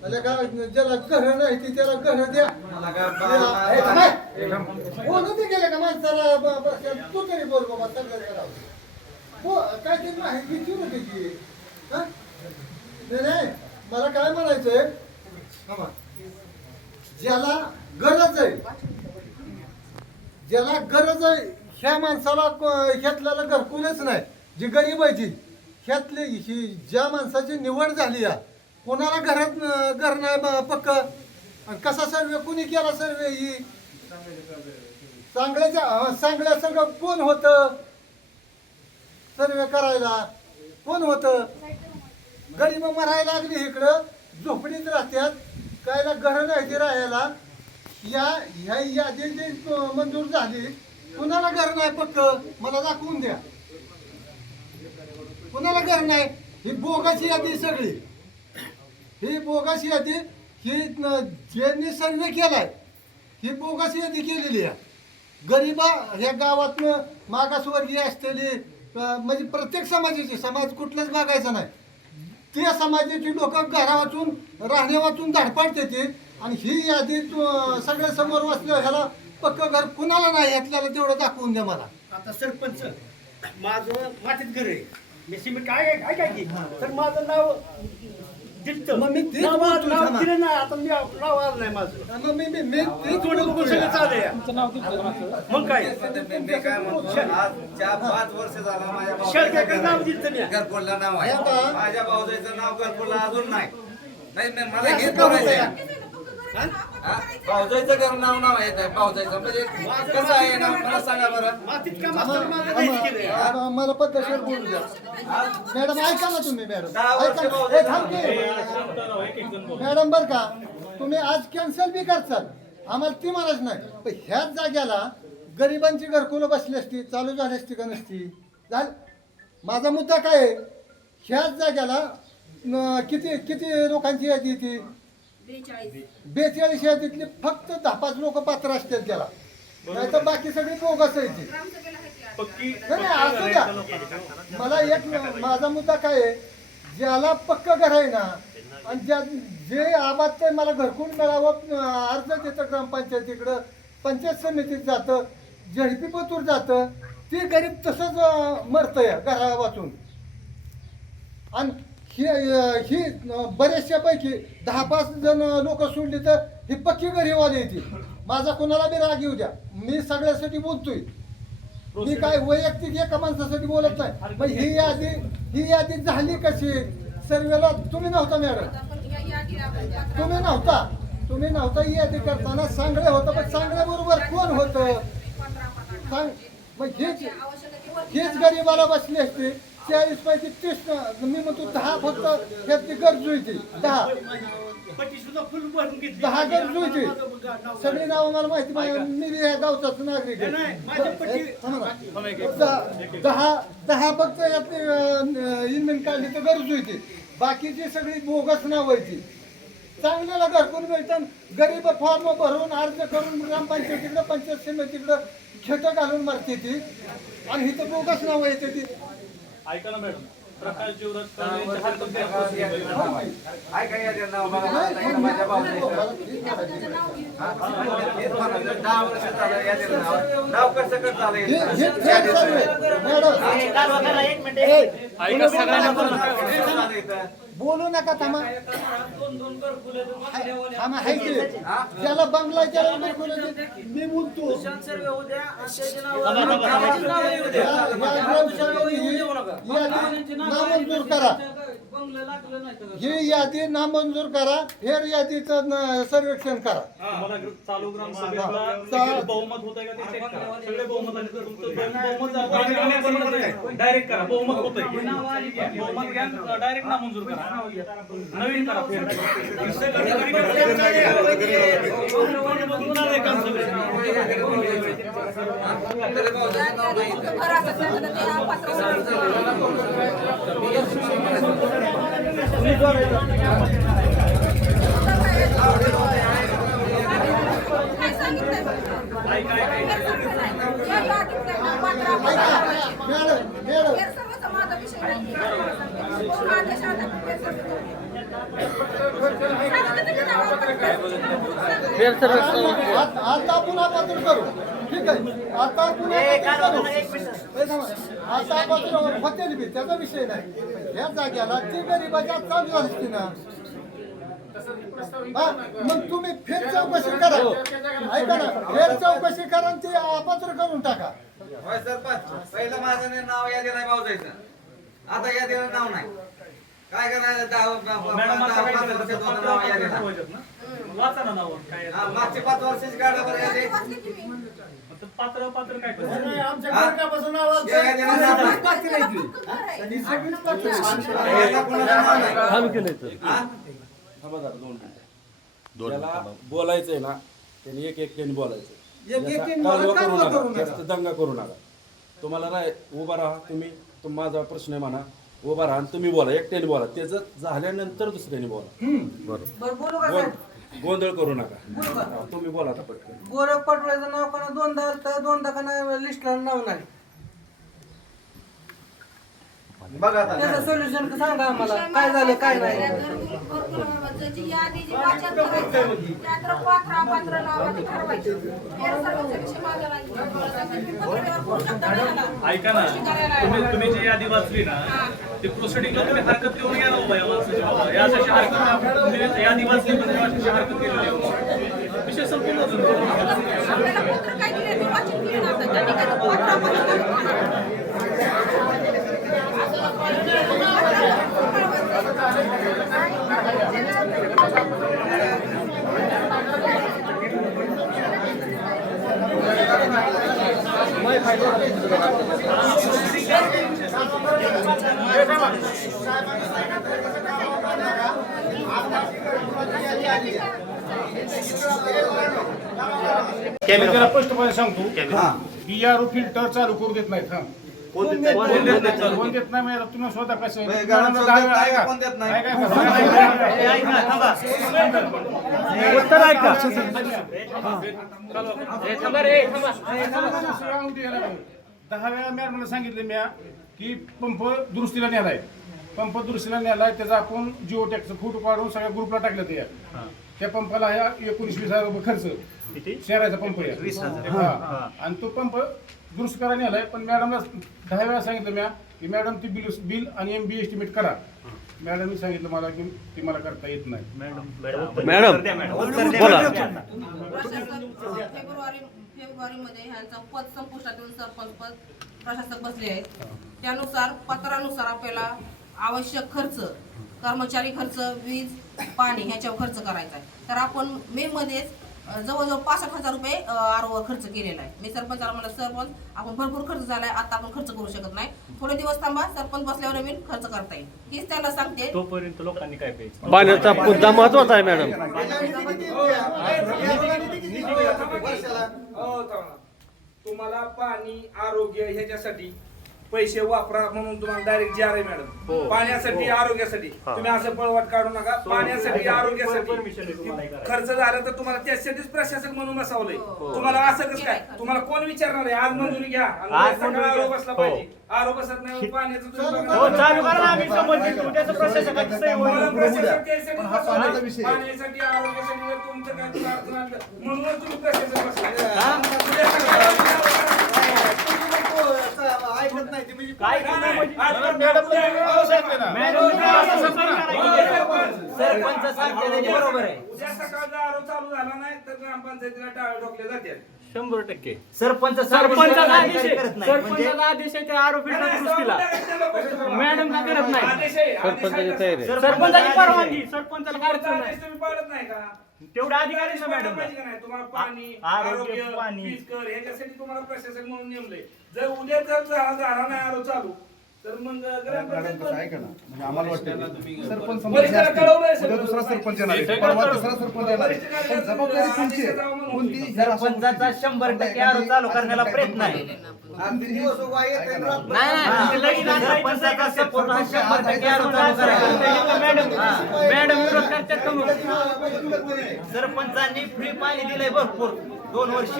त्याला का ज्याला घर नाही ती त्याला घर द्या. बोलू ते गेले का माणसाला तू तरी बोल बाबा सगळं काय ती माहिती विचारू त्याची. नाही मला काय म्हणायचंय, ज्याला गरज आहे, ज्याला गरज आहे ह्या माणसाला ह्यातल्याला घरकुलच नाही, जी गरीब आहे ती ह्यातली ही ज्या माणसाची निवड झाली या कोणाला घर नाही पक्क. आणि कसा सर्वे कुणी केला सर्वे ही चांगल्या सगळं कोण होतं सर्वे करायला, कोण होतं. गरीब मरायला लागली इकडं झोपडीत राहत्यात, कायला घर नाही ते राहायला. ह्या यादी जी मंजूर झाली कुणाला घर नाही पक्क मला दाखवून द्या. कुणाला घर नाही, ही बोगस यादी सगळी, ही बोगस यादी, ही ज्यांनी सर्वे केलाय ही बोगस यादी केलेली आहे. गरीबा ह्या गावातनं मागासवर्गीय असलेली म्हणजे प्रत्येक समाजाची, समाज कुठलाच मागायचा नाही, त्या समाजाची लोक घरा वाचून राहण्या वाचून धडपडते ती. आणि ही यादी सगळ्या समोर वाचलं ह्याला पक्क घर कुणाला नाही यातल्याला तेवढं दाखवून द्या मला. आता सरपंच माझं मातीत घर आहे, मी सिमेंट काय की तर माझं नाव दिलं, मग मी नाव दिलं नाही. आता मी नाव आलं नाही माझं, मग मी थोडं बघून सगळं चाललंय. मग काय मी काय म्हणतो, आजच्या 5 वर्ष झाला माझ्या शेळक्याकडे नाव दिलं मी. घरकुलला नाव आहे, माझ्या भाऊजाईचं नाव घरकुलला अजून नाही. मला असं घेत का होतंय? भाऊजाईचं घर नाव आहे, भाऊजाईचं म्हणजे कसं आहे ना, मला सांगा बरं. मातीत काम असतं माझं नाहीच केलंय. मला पद्धतशीर बोलू द्या. मॅडम ऐका ना तुम्ही, मॅडम 10 वर्ष ऐका. भाऊजाई थांब की. मॅडम बर का तुम्ही आज कॅन्सल बी करचाल आम्हाला ती महाराज नाही, पण ह्याच जाग्याला गरिबांची घरकुलं बसली असती, चालू झाली असती का नसती झालं. माझा मुद्दा काय आहे, ह्याच जाग्याला किती किती लोकांची यादी ती 42 यादीतली फक्त 10-5 लोक पात्र असतील त्याला, नाही तर बाकी सगळी बोगस आहे ती. नाही असू द्या. मला एक माझा मुद्दा काय आहे, ज्याला पक्क घर आहे ना आणि जे आबाद ते मला घरकुल मिळावं अर्ज देतं ग्रामपंचायतीकडं, पंचायत समितीत जातं, झडपीपतूर जातं, ती गरीब तसंच मरतंय घरा वाचून. आणि ही बऱ्याचशा पैकी 10-5 जण लोक सोडली तर ही पक्की गरीबवाली येते. माझा कोणाला बी राग येऊ द्या, मी सगळ्यासाठी बोलतोय, मी काय वैयक्तिक एका माणसासाठी बोलत नाही. मग ही यादी झाली कशी सर्वेला? तुम्ही नव्हता मॅडम, तुम्ही नव्हता ही यादी करताना. चांगले होतं पण चांगल्या बरोबर कोण होतं सांग. मग हीच गरीबाला बसली असते. 40 पैकी 30 मी म्हणतो 10 फक्त त्यातली गरजू येते, 10 गरजू येते. सगळी नावं मला माहिती, मी या गावचाच नागरिक आहे. 10 फक्त यातली इनमेंट काढली तर गरजू येते, बाकीची सगळी बोगस नावं येते. चांगल्याला घरकुल मिळतं, गरीब फॉर्म भरून अर्ज करून ग्रामपंचायतीकडं पंचायत समितीकडं खेटं घालून मारते ती, आणि ही तर बोगस नावं येते ती. ऐका ना मॅडम, प्रकाश जीवराज काळे यांच्या हरकत ऐका या नाव बघा माझ्या नाव कसं करता आलं ऐका सगळ्यांना बोलू नका थांबा थांबा हाय की ज्याला बंगला ज्याला मी बोलतो नामंजूर करा ही यादी नामंजूर करा फेर यादीचं सर्वेक्षण करा. तुम्हाला चालू ग्रामसभेला बहुमत होत आहे का ते चेक करा. सगळे बहुमत आले तर तुमचं बहुमत डायरेक्ट करा. बहुमत होत आहे बहुमत घ्या डायरेक्ट नामंजूर करा. नवीन करा आता पुन्हा पात्र करू. ठीक आहे आता आता पात्र होते बी त्याचा विषय नाही. या जाग्याला ती गरीबाच्या चालू असते ना मग तुम्ही फेर चौकशी करा. ऐका ना फेर चौकशी करा ती अपात्र करून टाका. सरपंच पहिलं माझं नाव यादी नाही भाऊजायचं. आता यादीला नाव नाही काय करायचं वाचा ना नाव काय मागचे 5 वर्षाची काढा बरं यादी पात्र पात्र काय त्याला बोलायचंय ना त्यांनी एक एकट्याने बोलायचं. जास्त दंगा करू नका. तुम्हाला नाही उभा राहा तुम्ही माझा प्रश्न आहे म्हणा उभा राहा तुम्ही बोला एकट्याने बोला त्याचं झाल्यानंतर दुसऱ्याने बोला. गोंधळ करू नका. तुम्ही बोला आता पटकन. गोरख पटोळ्याचं नाव का दोनदा का नाही लिस्टला नाव नाही. बघा त्याचं सोल्युशन सांगा आम्हाला काय झालं काय नाही. ऐका ना तुम्ही जी यादी वाचली ना ती प्रोसिडिंगला तुम्ही हरकत घेऊन घ्या ना बाबा या माणसाची बाबा या अशी हरकत तुम्ही यादी वाचली पण तुम्ही अशी हरकत केलेली आहे. विषय संपूर्ण स्पष्टपणे सांगतो BRO फिल्टर चालू करू देत नाहीत. कोण देत नाही म्हणजे तुम्ही स्वतः कसं उत्तर ऐका 10 वेळा मॅडमला सांगितलं मी की पंप दुरुस्तीला नेलाय. पंप दुरुस्तीला नेलाय त्याचा आपण जिओ टॅक्सचा फोटो काढून सगळ्या ग्रुपला टाकलं. त्या पंपाला ह्या 19-20 रुपये खर्च शहराचा पंप आहे आणि तो पंप दुरुस्त करायला नेलाय. पण मॅडमला 10 वेळा सांगितलं मी की मॅडम ती बिल आणि MB एस्टिमेट करा. मॅडमनी सांगितलं मला की ती मला करता येत नाही. फेब्रुवारीमध्ये ह्यांचा पद संपुष्टातून सरपंच पद प्रशासक बसले आहेत. त्यानुसार पत्रानुसार आपल्याला आवश्यक खर्च कर्मचारी खर्च वीज पाणी ह्याच्यावर खर्च करायचा आहे. तर आपण मे मध्येच जवळजवळ 65,000 रुपये आरोवर खर्च केलेला आहे. मी सरपंचाला म्हणलं सरपंच आपण भरपूर खर्च झालाय आता आपण खर्च करू शकत नाही. थोडे दिवस थांबा सरपंच बसल्यावर नवीन खर्च करता येईल हीच त्याला सांगते. तोपर्यंत लोकांनी काय पाहिजे पाण्याचा मुद्दा महत्वाचा आहे मॅडम. तुम्हाला पाणी आरोग्य ह्याच्यासाठी पैसे वापरा म्हणून तुम्हाला डायरेक्ट जी आर आहे मॅडम. पाण्यासाठी आरोग्यासाठी तुम्ही असं पळवाट काढू नका. पाण्यासाठी आरोग्यासाठी खर्च झाला तर तुम्हाला त्यासाठीच प्रशासक म्हणून बसवलंय. तुम्हाला असं कसं काय तुम्हाला कोण विचारणार आहे? आज मंजुरी घ्या आणि सगळा आरोप बसला पाहिजे. आरोप बसत नाही पाण्याचं तुम्ही प्रशासक त्यासाठी बसवलंय. पाण्यासाठी आरोग्यासाठी जर तुमचं काय तुला अडचण आली तर म्हणून तुम्ही प्रशासक ऐकत नाही तुम्ही काय सरपंच सांगते बरोबर आहे. उद्या सकाळचा आरोप चालू झाला नाही तर ग्रामपंचायतीला टाळे ठोकले जाते. 100% सरपंच सरपंचाचा आदेश आहे त्या आरोपीला दृष्टीला मॅडम का करत नाही. आदेश आहे. सरपंचाची तयारी आहे. सरपंचाची परवानगी सरपंचाला काय अडचण नाही. तुम्ही पाळत नाही का? तेवढे अधिकारी आहे ना मॅडम. पाहिजे का नाही? तुम्हाला पाणी आरोग्य, आरोग्य पाणी. वीज कर ह्याच्यासाठी तुम्हाला प्रशासक म्हणून नेमलंय. जर उद्या जर झाला नाही आरोप चालू तर मग ऐका ना म्हणजे आम्हाला वाटतं सरपंच वरिष्ठाला कळवलंय सगळं. उद्या दुसरा सरपंच येणार आहे, परवा दुसरा सरपंच येणार आहे. पण जबाबदारी तुमची आहे. कोणती सरपंचाचा 100% आरोप चालू करण्याला प्रयत्न आहे. आमचे दिवस उभा येत आहे ना. सरपंचाचा सपोर्ट हा 100% आरोप चालू करायला. मॅडम विरोध करतात का मग? सरपंचांनी फ्री पाणी दिलंय भरपूर 2 वर्ष.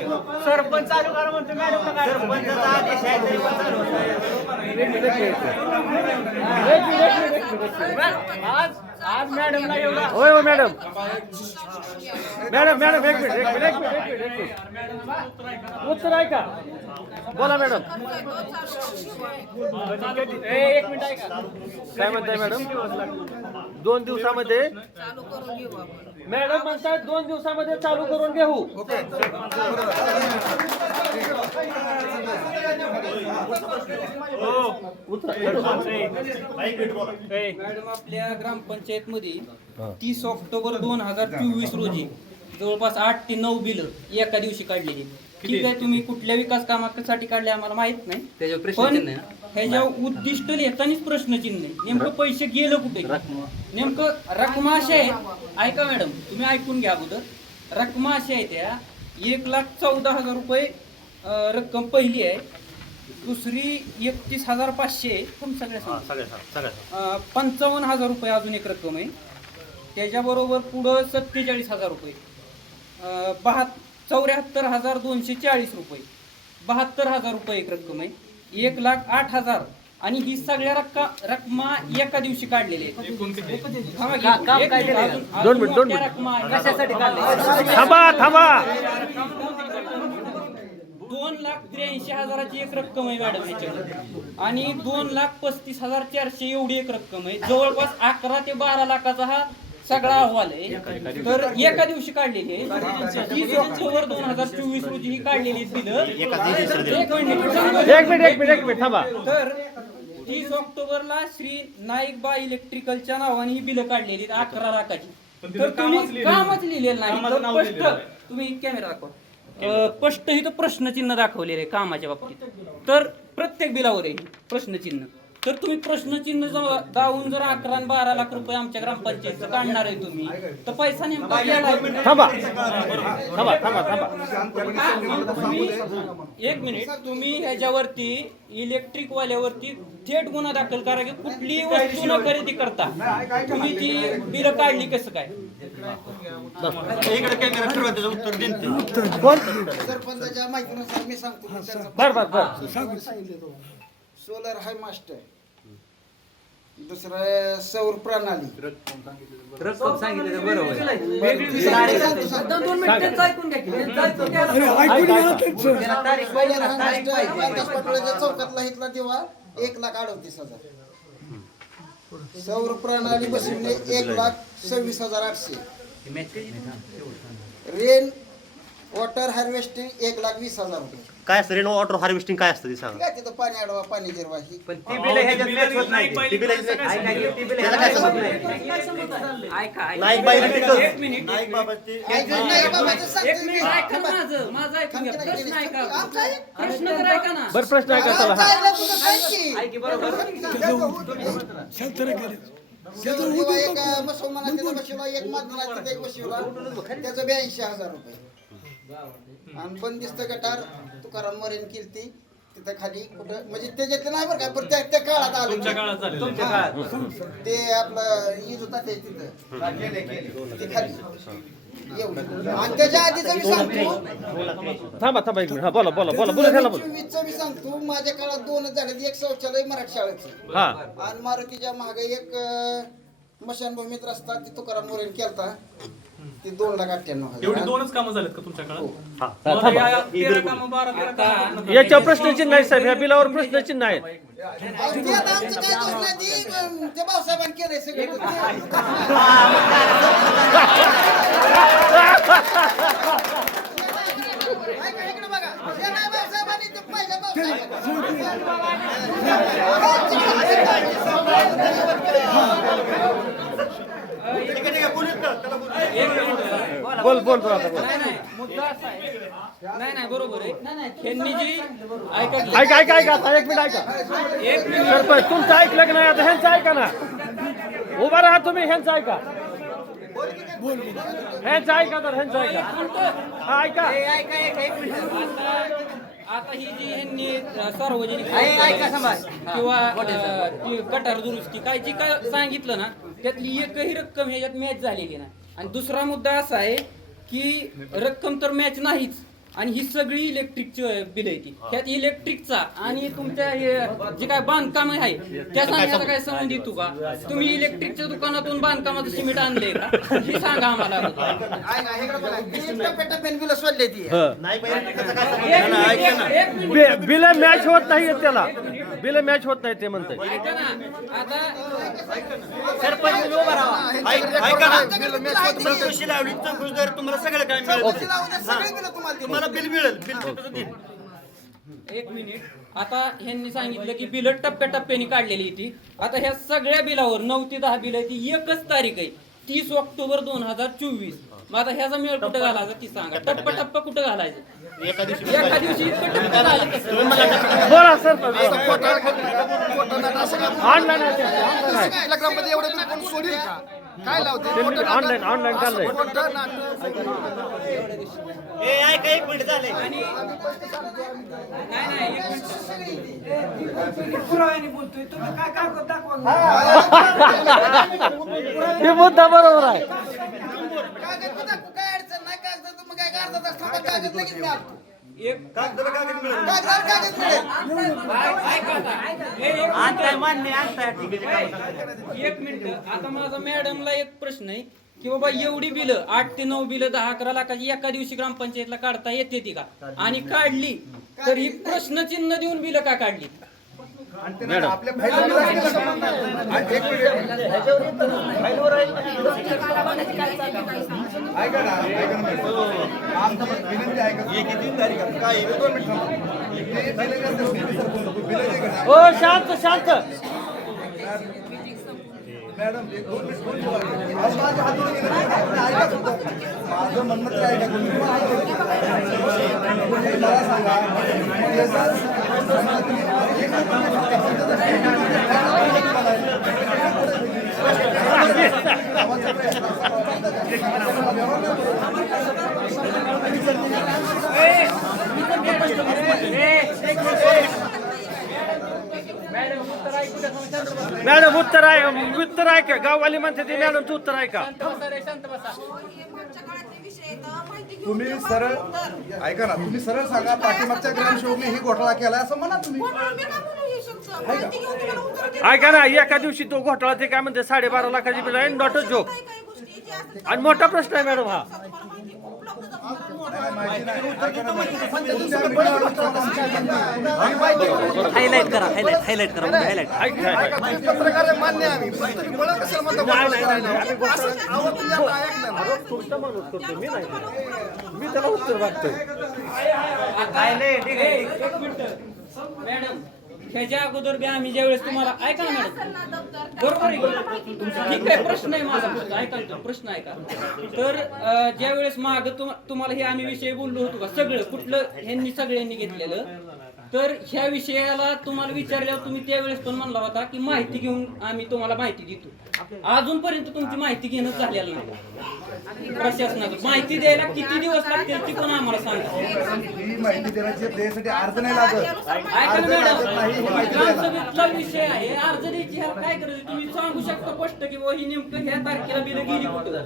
सरपंच चालू करा म्हणतो मॅडम का? सरपंचाचा आदेश आहे तरी पण चालू होत आज मॅडमला एवढा होय हो मॅडम. मॅडम एक मिनिट. उत्तर आहे का? बोला मॅडम. एक मिनिट आहे का? काय म्हणताय मॅडम? 2 दिवसामध्ये चालू करून घेऊ आपण. मॅडम म्हणतात 2 दिवसामध्ये चालू करून घेऊ. मॅडम आपल्या ग्रामपंचायत मध्ये 30 ऑक्टोबर 2024 रोजी जवळपास 8 ते 9 बिल एका दिवशी काढलेली. ठीक आहे, तुम्ही कुठल्या विकास कामासाठी काढले आम्हाला माहित नाही, पण ह्याच्या उद्दिष्ट लिहितानीच प्रश्नचिन्ह आहे. नेमकं पैसे गेलं कुठे? नेमकं रकमा अशा आहेत, ऐका मॅडम तुम्ही ऐकून घ्या अगोदर. रकमा अशा आहेत त्या 1,14,000 रुपये रक्कम पहिली आहे, दुसरी 31,500 सगळ्या 55,000 रुपये अजून एक रक्कम आहे. त्याच्याबरोबर पुढं 47,000 रुपये, 74,240 रुपये, 72,000 रुपये एक रक्कम आहे, 1,08,000 आणि ही सगळ्या रकमा एका दिवशी काढलेल्या आहेत. थांबा. 2,83,000ची एक रक्कम आहे मॅडम ह्याच्यामध्ये, आणि 2,35,400 एवढी एक रक्कम आहे. जवळपास 11 ते 12 लाखाचा हा सगळा अहवाल आहे. तर एका दिवशी काढलेली आहे. 30 ऑक्टोबर 2024 रोजी ही काढलेली बिलं. एक मिनिट थांबा. तर 30 ऑक्टोबरला श्री नाईकबा इलेक्ट्रिकलच्या नावाने ही बिलं काढलेली 11 लाखाची. तर तुम्ही कामच लिहिलेलं नाही. तर स्पष्ट तुम्ही कॅमेरा दाखवा, स्पष्ट इथं प्रश्नचिन्ह दाखवलेलं आहे कामाच्या बाबतीत. तर प्रत्येक बिलावर आहे प्रश्नचिन्ह. तर तुम्ही प्रश्नचिन्ह दावून जर 11 आणि 12 लाख रुपये आमच्या ग्रामपंचायतीचं काढणार आहे तुम्ही, तर पैसा नेमका गेला. थांबा. तुम्ही एक मिनिट, तुम्ही ह्याच्यावरती इलेक्ट्रिक वाल्यावरती थेट गुन्हा दाखल करा की कुठलीही वस्तू न खरेदी करता तुम्ही ती बिलं काढली कसं काय? सरपंचाच्या माहितीनुसार मी सांगतो. सोलर हाय मास्टर, दुसरं सौर प्रणाली, रक्कम सांगितलं बरोबर. चौकातला इथला दिवा 1,38,000. सौर प्रणाली बसवणे 1,26,800. रेन वॉटर हार्वेस्टिंग 1,20,000 रुपये. काय असतं रेन वॉटर हार्वेस्टिंग काय असतं ते सांगा. काय तिथं पाणी अडवा, पाणी जिरवा ही. पण ती बिलं ह्याच्यात मॅच होत नाही. नाईक बाई इलेक्ट्रिकल. एक मिनिट नाही बाबाचं सांगतो एक मी. मिनिट ऐका माझं ऐकून घ्या. प्रश्न ऐका, प्रश्न तर ऐका ना. बरं प्रश्न आहे का? चला हा. जायला तुझं सांग की. ऐकी बरोबर. सौर दिवा एक मुसलमानाचा तिथं बसवला, एक माधनाचा तिथं एक बसवला, त्याचं 82,000 रुपये. आणि बंदिस्त गटार तुकाराम मरेन केलती तिथं खाली कुठं म्हणजे त्याच्यातलं नाही बरं का पण त्या काळात आलं तुमच्या काळात झालेलं आहे. तुमच्या काळात ते आपलं ईद होता ते तिथं ते खाली एवढं आणि त्याच्या आधीच मी सांगतो थांबा एक मिनिट. हा बोला ह्याला बोला. 24 मी सांगतो माझ्या काळात 2च झाले एक शौचालय मराठी शाळेचं हा आणि मारुतीच्या मागे एक स्मशानभूमीत रस्ता ती तुकाराम मोरेन केलता ते 2,98,000 एवढी 2च कामं झालेत का तुमच्या काळात? मग या 13 कामं 12-13 कामं याच्यावर प्रश्नचिन्ह नाही साहेब, ह्या बिलावर प्रश्नचिन्ह आहे. ते आता आमचं काय दोष नाही, ते भाऊसाहेबांनी केलंय सगळं ऐका इकडे बघा हे नाही भाऊसाहेबांनी ते पहिल्या बोल आता बोल. नाही बरोबर आहे. ह्यांनी जी ऐका की, ऐका आता एक मिनिट ऐका. सरपंच तुमचं ऐकलं की नाही? आता ह्यांचं ऐका ना. उभा राहा तुम्ही, ह्यांचं ऐका. ह्यांचं ऐका तर ह्यांचं ऐका. हा ऐका. आता ही जी ह्यांनी सार्वजनिक किंवा ती कटार दुरुस्ती काय जी काय सांगितलं ना त्यातली एकही रक्कम ह्याच्यात मॅच झालेली नाही. आणि दुसरा मुद्दा असा आहे की रक्कम तर मॅच नाहीच आणि ही सगळी इलेक्ट्रिकची बिल आहे ती. त्यात इलेक्ट्रिकचा आणि तुमच्या हे जे काय बांधकाम आहे त्या सांगण्याचा काय संबंध येतो का? तुम्ही इलेक्ट्रिकच्या दुकानातून बांधकामाचं सिमेंट आणलंय का हे सांगा आम्हाला. बिल सोडले ती बिल मॅच होत नाही त्याला, बिल मॅच होत नाही ते म्हणताय. ऐका ना आता सरपंच उभा राहा. ऐका ना तुम्हाला सगळं काय मिळेल, बिल मिळेल. एक मिनिट. आता ह्यांनी सांगितलं की बिल टप्प्याटप्प्याने काढलेली ती. आता ह्या सगळ्या बिलावर 9 ते 10 बिल आहे ती एकच तारीख आहे 30 ऑक्टोबर 2024. मग आता ह्याचा मेळ कुठं घालायचा ती सांगा. टप्पा कुठं घालायचं? एका दिवशी इतकं टप्पा झालं कसं? बोला सरपंच. ऑनलाईन एवढं बिल कोण सोडील का? काय लावते ऑनलाईन चाललंय. ऐका एक मिनिट झाले आणि नाही एक हे मुद्दा बरोबर आहे. काय अडचण नाही. कागद तुम्ही काय कागदात थांबा, कागद लगेच द्या. एक कागद मिळेल. एक मिनिट. आता माझा मॅडमला एक प्रश्न आहे की बाबा एवढी बिलं 8 ते 9 बिलं 10-11 लाखाची एका दिवशी ग्रामपंचायतला काढता येते ती का? आणि काढली तर ही प्रश्नचिन्ह देऊन बिलं का काढली? शांत मॅडम माझं म्हणणं तर आहे मला सांगा मॅडम उत्तर आहे का? गाववाली म्हणते ते मॅडमचं उत्तर आहे का? तुम्ही सरळ ऐका ना, तुम्ही सरळ सांगा पाठीमागच्या ग्रामसेवकने ही घोटाळा केला असं म्हणा तुम्ही. ऐका ना, एका दिवशी तो घोटाळा ते काय म्हणते 12.5 लाखाची बिल आहे. Not a joke. आणि मोठा प्रश्न आहे मॅडम हा. हायलाइट करा प्रकारे मान्य आम्ही मी त्याला उत्तर मागतोय. मॅडम ह्याच्या अगोदर बी आम्ही ज्यावेळेस तुम्हाला ऐका ना मॅडम बरोबर आहे ठीक आहे. प्रश्न आहे माझा ऐका ना प्रश्न ऐका. तर ज्यावेळेस माग तुम्हाला हे आम्ही विषय बोललो होतो का सगळं कुठलं ह्यांनी सगळ्यांनी घेतलेलं तर ह्या विषयाला तुम्हाला विचारल्यावर तुम्ही त्यावेळेस पण म्हणला होता की माहिती घेऊन आम्ही तुम्हाला माहिती देतो. अजूनपर्यंत तुमची माहिती घेणं झालेलं नाही. प्रशासनाकडून माहिती द्यायला किती दिवस लागतील ती पण आम्हाला सांगा. ही माहिती देण्यासाठी अर्ज नाही लागत. ऐका ना मॅडम, ग्रामसभेतला विषय आहे, अर्ज द्यायची ह्याला काय करायचं तुम्ही सांगू शकता स्पष्ट की ही नेमकं ह्या तारखेला बिलं गेली कुठं.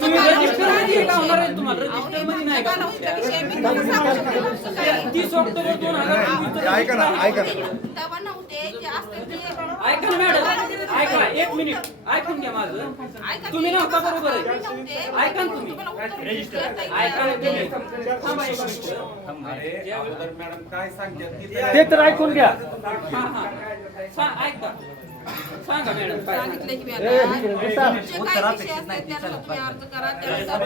तुम्ही रजिस्टर मध्ये लावणार आहे, तुम्हाला रजिस्टर मध्ये नाही का 30 ऑक्टोबर 2024 ऐका ना ऐका ना मॅडम, ऐका 1 मिनिट ऐकून घ्या माझं. तुम्ही नव्हता बरोबर आहे, ऐका ना तुम्ही, ऐका ना तुम्ही. थांबा एक मिनिट. मॅडम काय सांगतात ते तर ऐकून घ्या. ऐका सांगा मॅडम. सांगितलं की मी आता जे काही विषय असतात त्याला तुम्ही अर्ज करा, त्यानुसार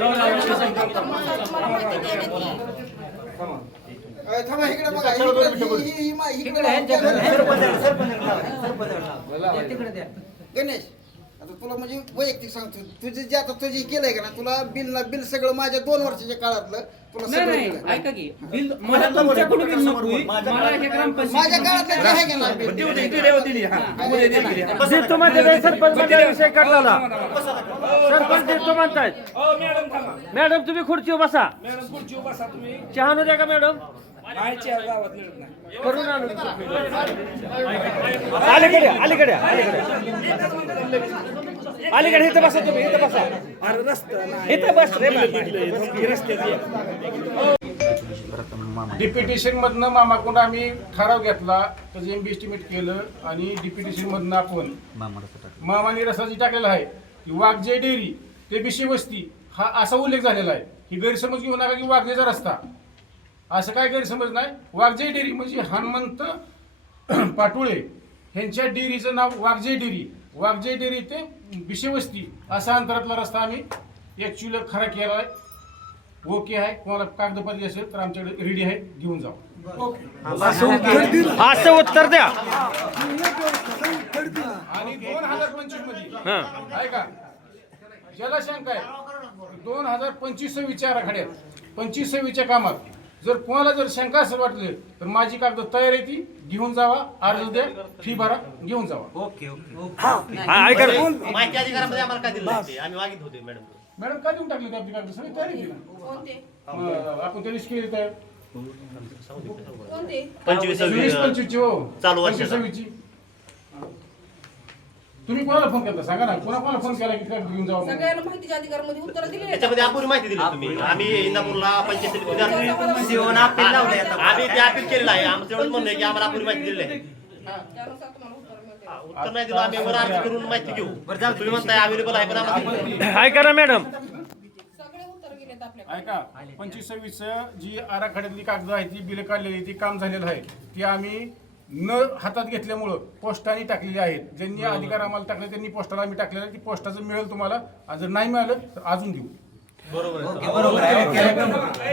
तुम्हाला माहिती देण्यात येईल. थांबा इकडे बघा, गणेश आता तुला म्हणजे वैयक्तिक सांगतो, तुझे जे आता तुझे केलंय का ना, तुला बिल सगळं माझ्या 2 वर्षाच्या काळातलं तुला नाही सगळं नाही दिलंय. ऐका की बिल मला तुमच्याकडून बिल नकोय, मला हे ग्रामपंचायत माझ्या काळातलं जे आहे का ना बिल, देतो म्हणजे सरपंच विषय काढला. सरपंच देतो म्हणतायत. मॅडम थांबा. मॅडम तुम्ही खुर्चीवर बसा. मॅडम खुर्चीवर बसा तुम्ही. चहा आणू द्या का मॅडम? नाही चहा गावात मिळत नाही. करून आणू. अलीकडे अलीकडे अलीकडे इथं बसा तुम्ही, इथं बसा. अरे रस्ता इथं बस रे. डिप्युटेशन मधनं मामाकडून आम्ही ठराव घेतला, त्याचं एस्टिमेट केलं आणि डिप्युटेशन मधनं आपण मामाने रस्ता जी टाकलेला आहे की वाघजे डेअरी ते बिशी वस्ती हा असा उल्लेख झालेला आहे की गैरसमज घेऊ नका की वाघजेचा रस्ता, असं काय गैरसमज नाही. वाघजे डेअरी म्हणजे हनुमंत पाटोळे ह्यांच्या डेअरीचं नाव वाघजे डेअरी, वाघजे डेअरी ते बिशेवस्ती असा अंतरातला रस्ता आम्ही ॲक्च्युअली खरा केला आहे. ओके आहे, कोणाला कागदपत्र असेल तर आमच्याकडे रेडी आहे, घेऊन जाऊ. असं उत्तर द्या. आणि 2025 मध्ये आहे का ज्याला शंका आहे 2025-26 आराखड्यात 25-26 कामात जर कोणाला जर शंका असेल वाटले तर माझी कागद तयार आहे, ती घेऊन जावा, अर्ज द्या, फी भरा, घेऊन जावा. Okay okay. माहिती अधिकारामध्ये आम्हाला काय दिलं नाही ते आम्ही मागित होते मॅडम. मॅडम का देऊन टाकली आपली कागद सगळी तयारी केली कोणते आपण त्या दिवशी केली तयार कोणते 25-26 चालू वर्षाचा. 25-26 तुम्ही कोणाला फोन केला सांगा ना, कोणाला फोन केला की कागद घेऊन जावा म्हणून? सगळ्यांना माहितीच्या अधिकारामध्ये उत्तर दिले. त्याच्यामध्ये अपुरी माहिती दिली तुम्ही. आम्ही इंदापूरला पंचायत समितीमध्ये आम्ही ते अपील केलेलं आहे. आमचं एवढंच म्हणणं आहे की आम्हाला अपुरी माहिती दिली आहे. त्यानुसार तुम्हाला उत्तर मिळते. उत्तर नाही दिलं आम्ही वर अर्ज करून माहिती घेऊ. तुम्ही म्हणताय अवेलेबल आहे पण आम्हाला ऐका ना मॅडम, सगळे उत्तर गेलेत आपल्याकडे. ऐका 25-26 जी आराखड्यातली कागद आहे ती बिल काढलेली ती काम झालेलं आहे, ती आम्ही न हातात घेतल्यामुळं पोस्टाने टाकलेली आहेत. ज्यांनी अधिकार आम्हाला टाकले त्यांनी पोस्टाला आम्ही टाकलेलं आहे. ती पोस्टाचं मिळेल तुम्हाला, आणि जर नाही मिळालं तर अजून देऊ.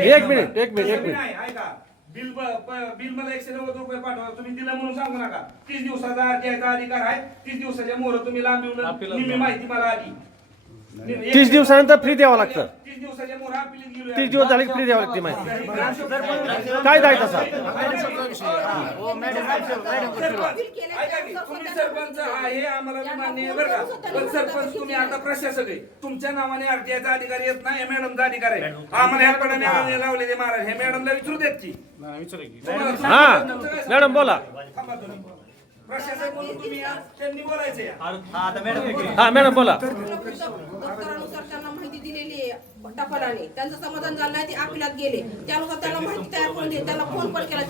एक मिनिट. ऐका बिल मला 190 रुपये पाठवा, तुम्ही दिलं म्हणून सांगू नका. 30 दिवसाचा अर्जाचा अधिकार आहे. 30 दिवसाच्या मोहर तुम्ही लांबवलं, निम्मी माहिती मला आली. 30 दिवसानंतर फ्री द्यावं लागतं. 30 दिवसाच्या मोहर अपील गेलो. 30 दिवस झाले की फ्री द्यावं लागते माहिती. काय जाय तसा ऐका की, तुम्ही सरपंच आहे आम्हाला बी मान्य आहे बरं का, पण सरपंच तुम्ही आता प्रशासक आहे. तुमच्या नावाने आरटीआयचा अधिकार येत नाही, मॅडमचा अधिकार आहे. आम्हाला ह्याकडे मॅडमने लावलेले महाराज हे मॅडमला विचारू देत की नाही विचारा की तुम्हाला- मॅडम बोला. थांबा तुम्ही. प्रशासक म्हणून तुम्ही या, त्यांनी बोलायचं या. हा मॅडम बोला. दप्तरानुसार त्यांना माहिती दिलेली आहे टपालाने, त्यांचं समाधान झालं नाही, ते अपिलात गेले. त्यानुसार त्यांना माहिती तयार करून दे, त्यांना फोन पण केला.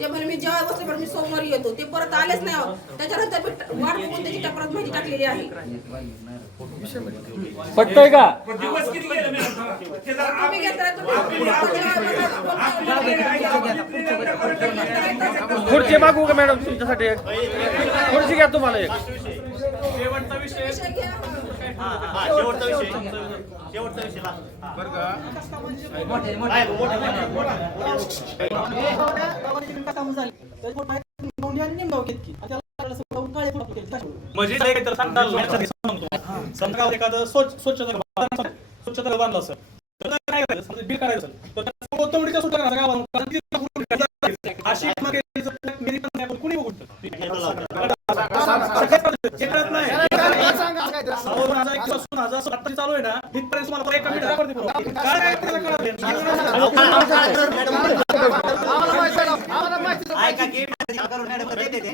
ते म्हणे मी जेव्हा बसले मी सोमवारी येतो, ते परत आलेच नाही. त्याच्यानंतर वाट बघून त्याची टपालात माहिती टाकलेली आहे. पटतंय का? पण दिवस किती गेले मॅडम? थांबा. ते जरा तुम्ही घेताय, खुर्ची मागू का मॅडम तुमच्यासाठी? एक खुर्ची घ्या तुम्हाला एक. शेवटचा विषय विषय घ्या. शेवटचा विषय बरं का म्हणजे काय तर समजा एखादं स्वच्छता बांधलं असेल तर काय करायचं, बिल काढायचं तर कोथंबडीच्या सुट्ट्या करायचं गावाला अशी कामं केली तर मी पण नाही, पण कुणी बघू शकतं. हे कळत नाही. अहो, 2001 पासून 2027 चालू आहे ना, इथपर्यंत तुम्हाला एका मिनिटात वरती पुरवतो. काय आहे त्याला कळत नाही. ऐका की करून मॅडम देते ते.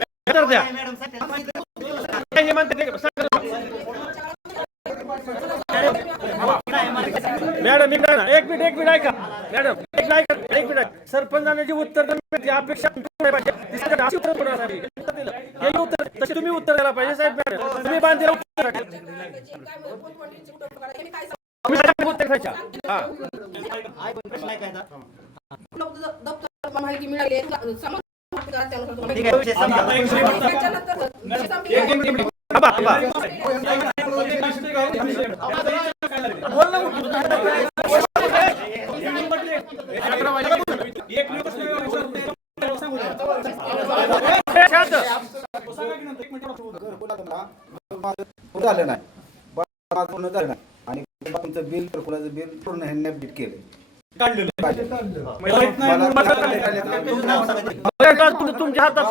मॅडम मॅडम एक मिनिट ऐका मॅडम एक मिनिट सरपंचाने जी उत्तर दिली अपेक्षा उत्तर तशी तुम्ही उत्तर द्यायला पाहिजे साहेब. मॅडम तुम्ही बांधलेलं उत्तर दप्तर माहिती मिळाली ठीक आहे, विषय संपला. झालं नाही पूर्ण झालं नाही आणि तुमचं बिल तर कोणाचं बिल पूर्ण ह्यांनी अपडेट केलं तुमच्या हातात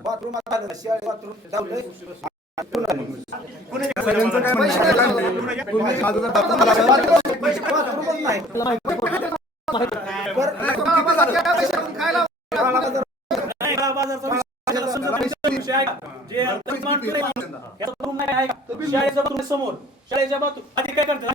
बाथरूम समोर शाळेच्या बाजू आधी काय करतात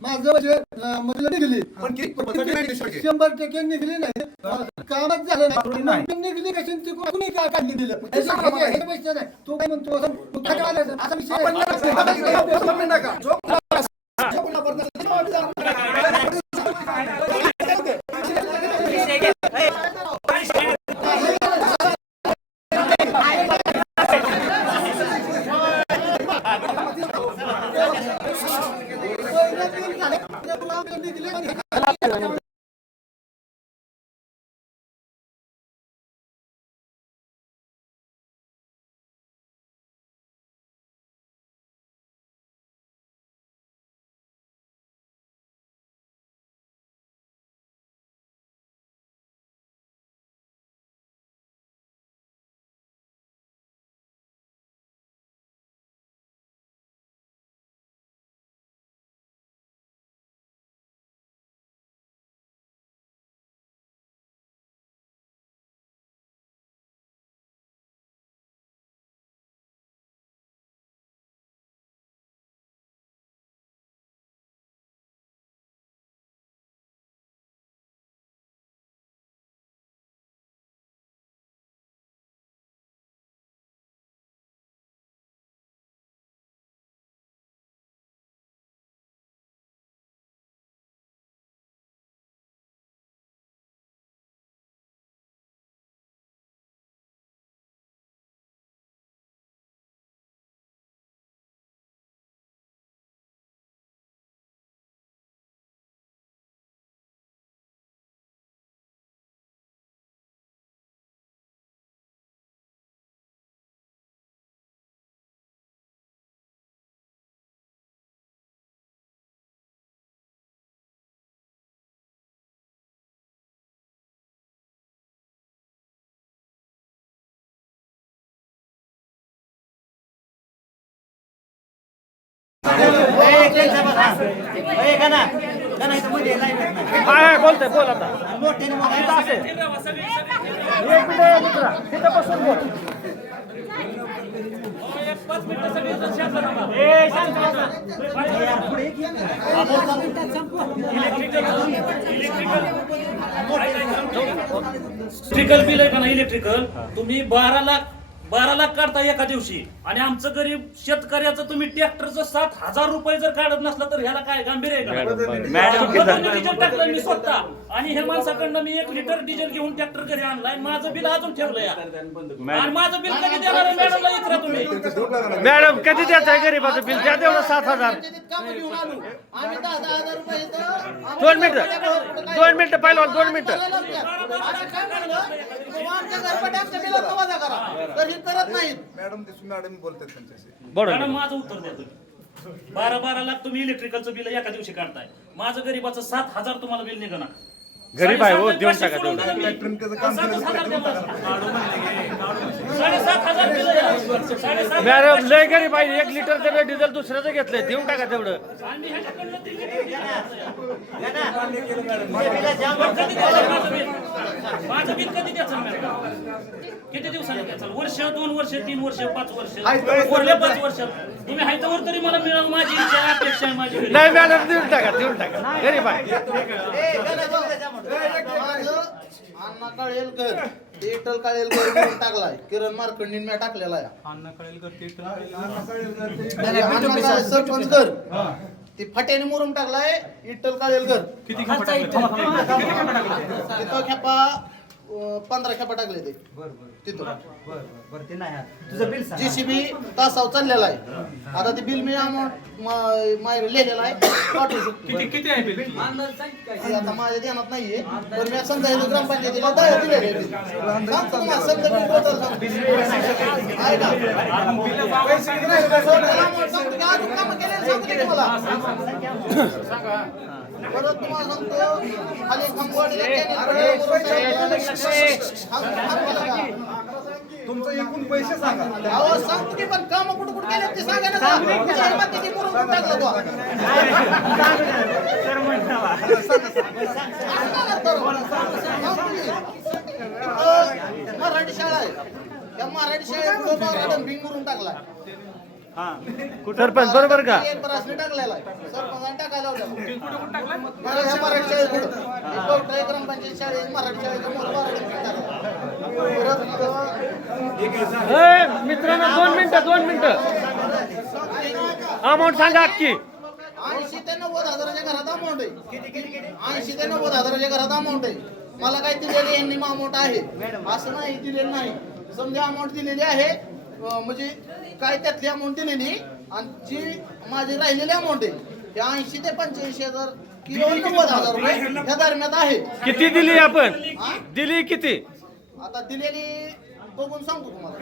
माझं म्हणजे निघली पण 100% निघली नाही कामच झालं नाही निघली कशी कुणी काय काढली दिलं पैसे नाही तो काय म्हणतो असा विषय बोलतोय बोल आता इलेक्ट्रिकल बिल आहे का ना इलेक्ट्रिकल तुम्ही 12 लाख 12 लाख काढता एका दिवशी आणि आमचं गरीब शेतकऱ्याचं तुम्ही ट्रॅक्टरचं 7,000 रुपये जर काढत नसला तर ह्याला काय गांभीर्य आहे का? डिझेल टाकलं मी स्वतः आणि हे माणसाकडनं मी 1 लिटर डिझेल घेऊन ट्रॅक्टर घरी आणलाय. माझं बिल अजून ठेवलंय आणि माझं बिल कधी देणार आहे मॅडमला विचारा तुम्ही. मॅडम कधी द्यायचं आहे गरीबाचं बिल द्या तेवढं 7,000. 2 मिनिटं पहिला 2 मिनिटं. करत नाहीत. मॅडम माझं उत्तर द्या तुम्ही. 12 लाख तुम्ही इलेक्ट्रिकलचं बिल एका दिवशी काढताय. माझं गरीबाचं 7,000 तुम्हाला बिल निघणार. गरीब आहे हो, देऊन टाका तेवढं. 7,500 बिल आहे. मॅडम लय गरीब आहे, 1 लिटर जर डिझेल दुसऱ्याचं घेतलंय देऊन टाका तेवढं. आणि ह्याच्याकडनं 3 लिटर माझं बिल कधी द्यायचं मॅडम? किती दिवसांनी द्यायचं? वर्ष, 2 वर्ष, 3 वर्ष, 5 वर्ष, वरल्या 5 वर्षात तुम्ही हायतावर तरी मला मिळावं माझी इच्छा अपेक्षा आहे माझी. नाही मॅडम देऊन टाका गरीब आहे. अण्णा काळेलकर विठ्ठल काळेलकर म्हणून टाकलाय. किरण मार्कंडीन मी टाकलेला आहे. अण्णा काळे सरपंच कर ते फाट्याने मुरुम टाकलाय. विठ्ठल काळेलकर किती खेपा 15 खेपा टाकले ते तिथं. JCB तासाव चाललेला आहे. आता ते बिल मी अमाऊंट लिहिलेला आहे, पाठवू शकतो. किती आहे बिल? ते आता माझ्या ध्यानात नाहीये, पण मी समजा ग्रामपंचायतीला दया दिलेले आहे. सांगतो तुम्हाला समजा मी टोटल सांगतो. आहे का? सांगतो की अजून कामं केलेली सांगतो की तुम्हाला. परत तुम्हाला सांगतो खाली खांबवाडीला तुमचं एकूण पैसे सांगा. अहो सांगतो की पण काम कुठं कुठं केले ते सांगा ना. किती मुरुम टाकला तो. मराठी शाळा आहे, त्या मराठी शाळेत भिंगुरून टाकला. सरपंच बरोबर का? टाकलेला आहे सरपंचाने टाकायला मराठी शाळेत ग्रामपंचायत शाळेत मराठी शाळेच्या मित्रांनो 2 मिनिटं अमाऊंट सांगा अख्खी. 80 ते 90 हजाराच्या घरात अमाऊंट आहे. 80 ते 90 हजाराच्या घरात अमाऊंट आहे. मला काय दिलेली यांनी अमाऊंट आहे असं नाही दिलेलं नाही. समजा अमाऊंट दिलेली आहे म्हणजे काय त्यातली अमाऊंट दिलेली आणि जी माझी राहिलेली अमाऊंट आहे त्या 80 ते 85 हजार किंवा 90 हजार रुपये ह्या दरम्यान आहे. किती दिली आपण? दिली किती? आता दिलेली बघून सांगतो तुम्हाला.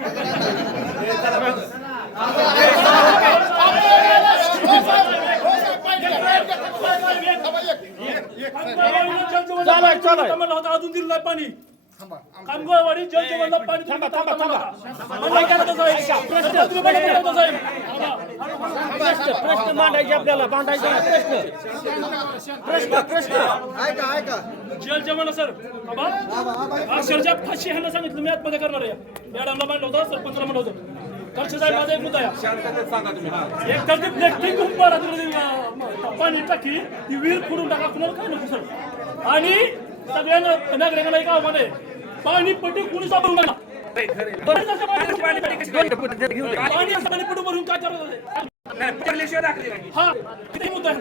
अजून दिलं नाही पाणी. कामगारवाडी जलजीवनला पाणी प्रश्न मांडायचे आपल्याला, ऐका जल जीवन सर अक्षरशः फाशी ह्यांना सांगितलं मी आतमध्ये करणार आहे. मॅडमला मांडलं होतं, सरपंचला मांडलं होतं. खर्च साहेब माझा एक मुद्दा आहे. एक तर ती प्लेस्टिक घेऊन पाणी टाकी ती विहीर फोडून टाका, कुणाला काय नको सर. आणि सगळ्यांना नागरिकांना एक आव्हान आहे, पाणी पट्टी कुणी सापडून टाका. पाणी पट्टी भरून काय करत हा किती मुद्दा आहे.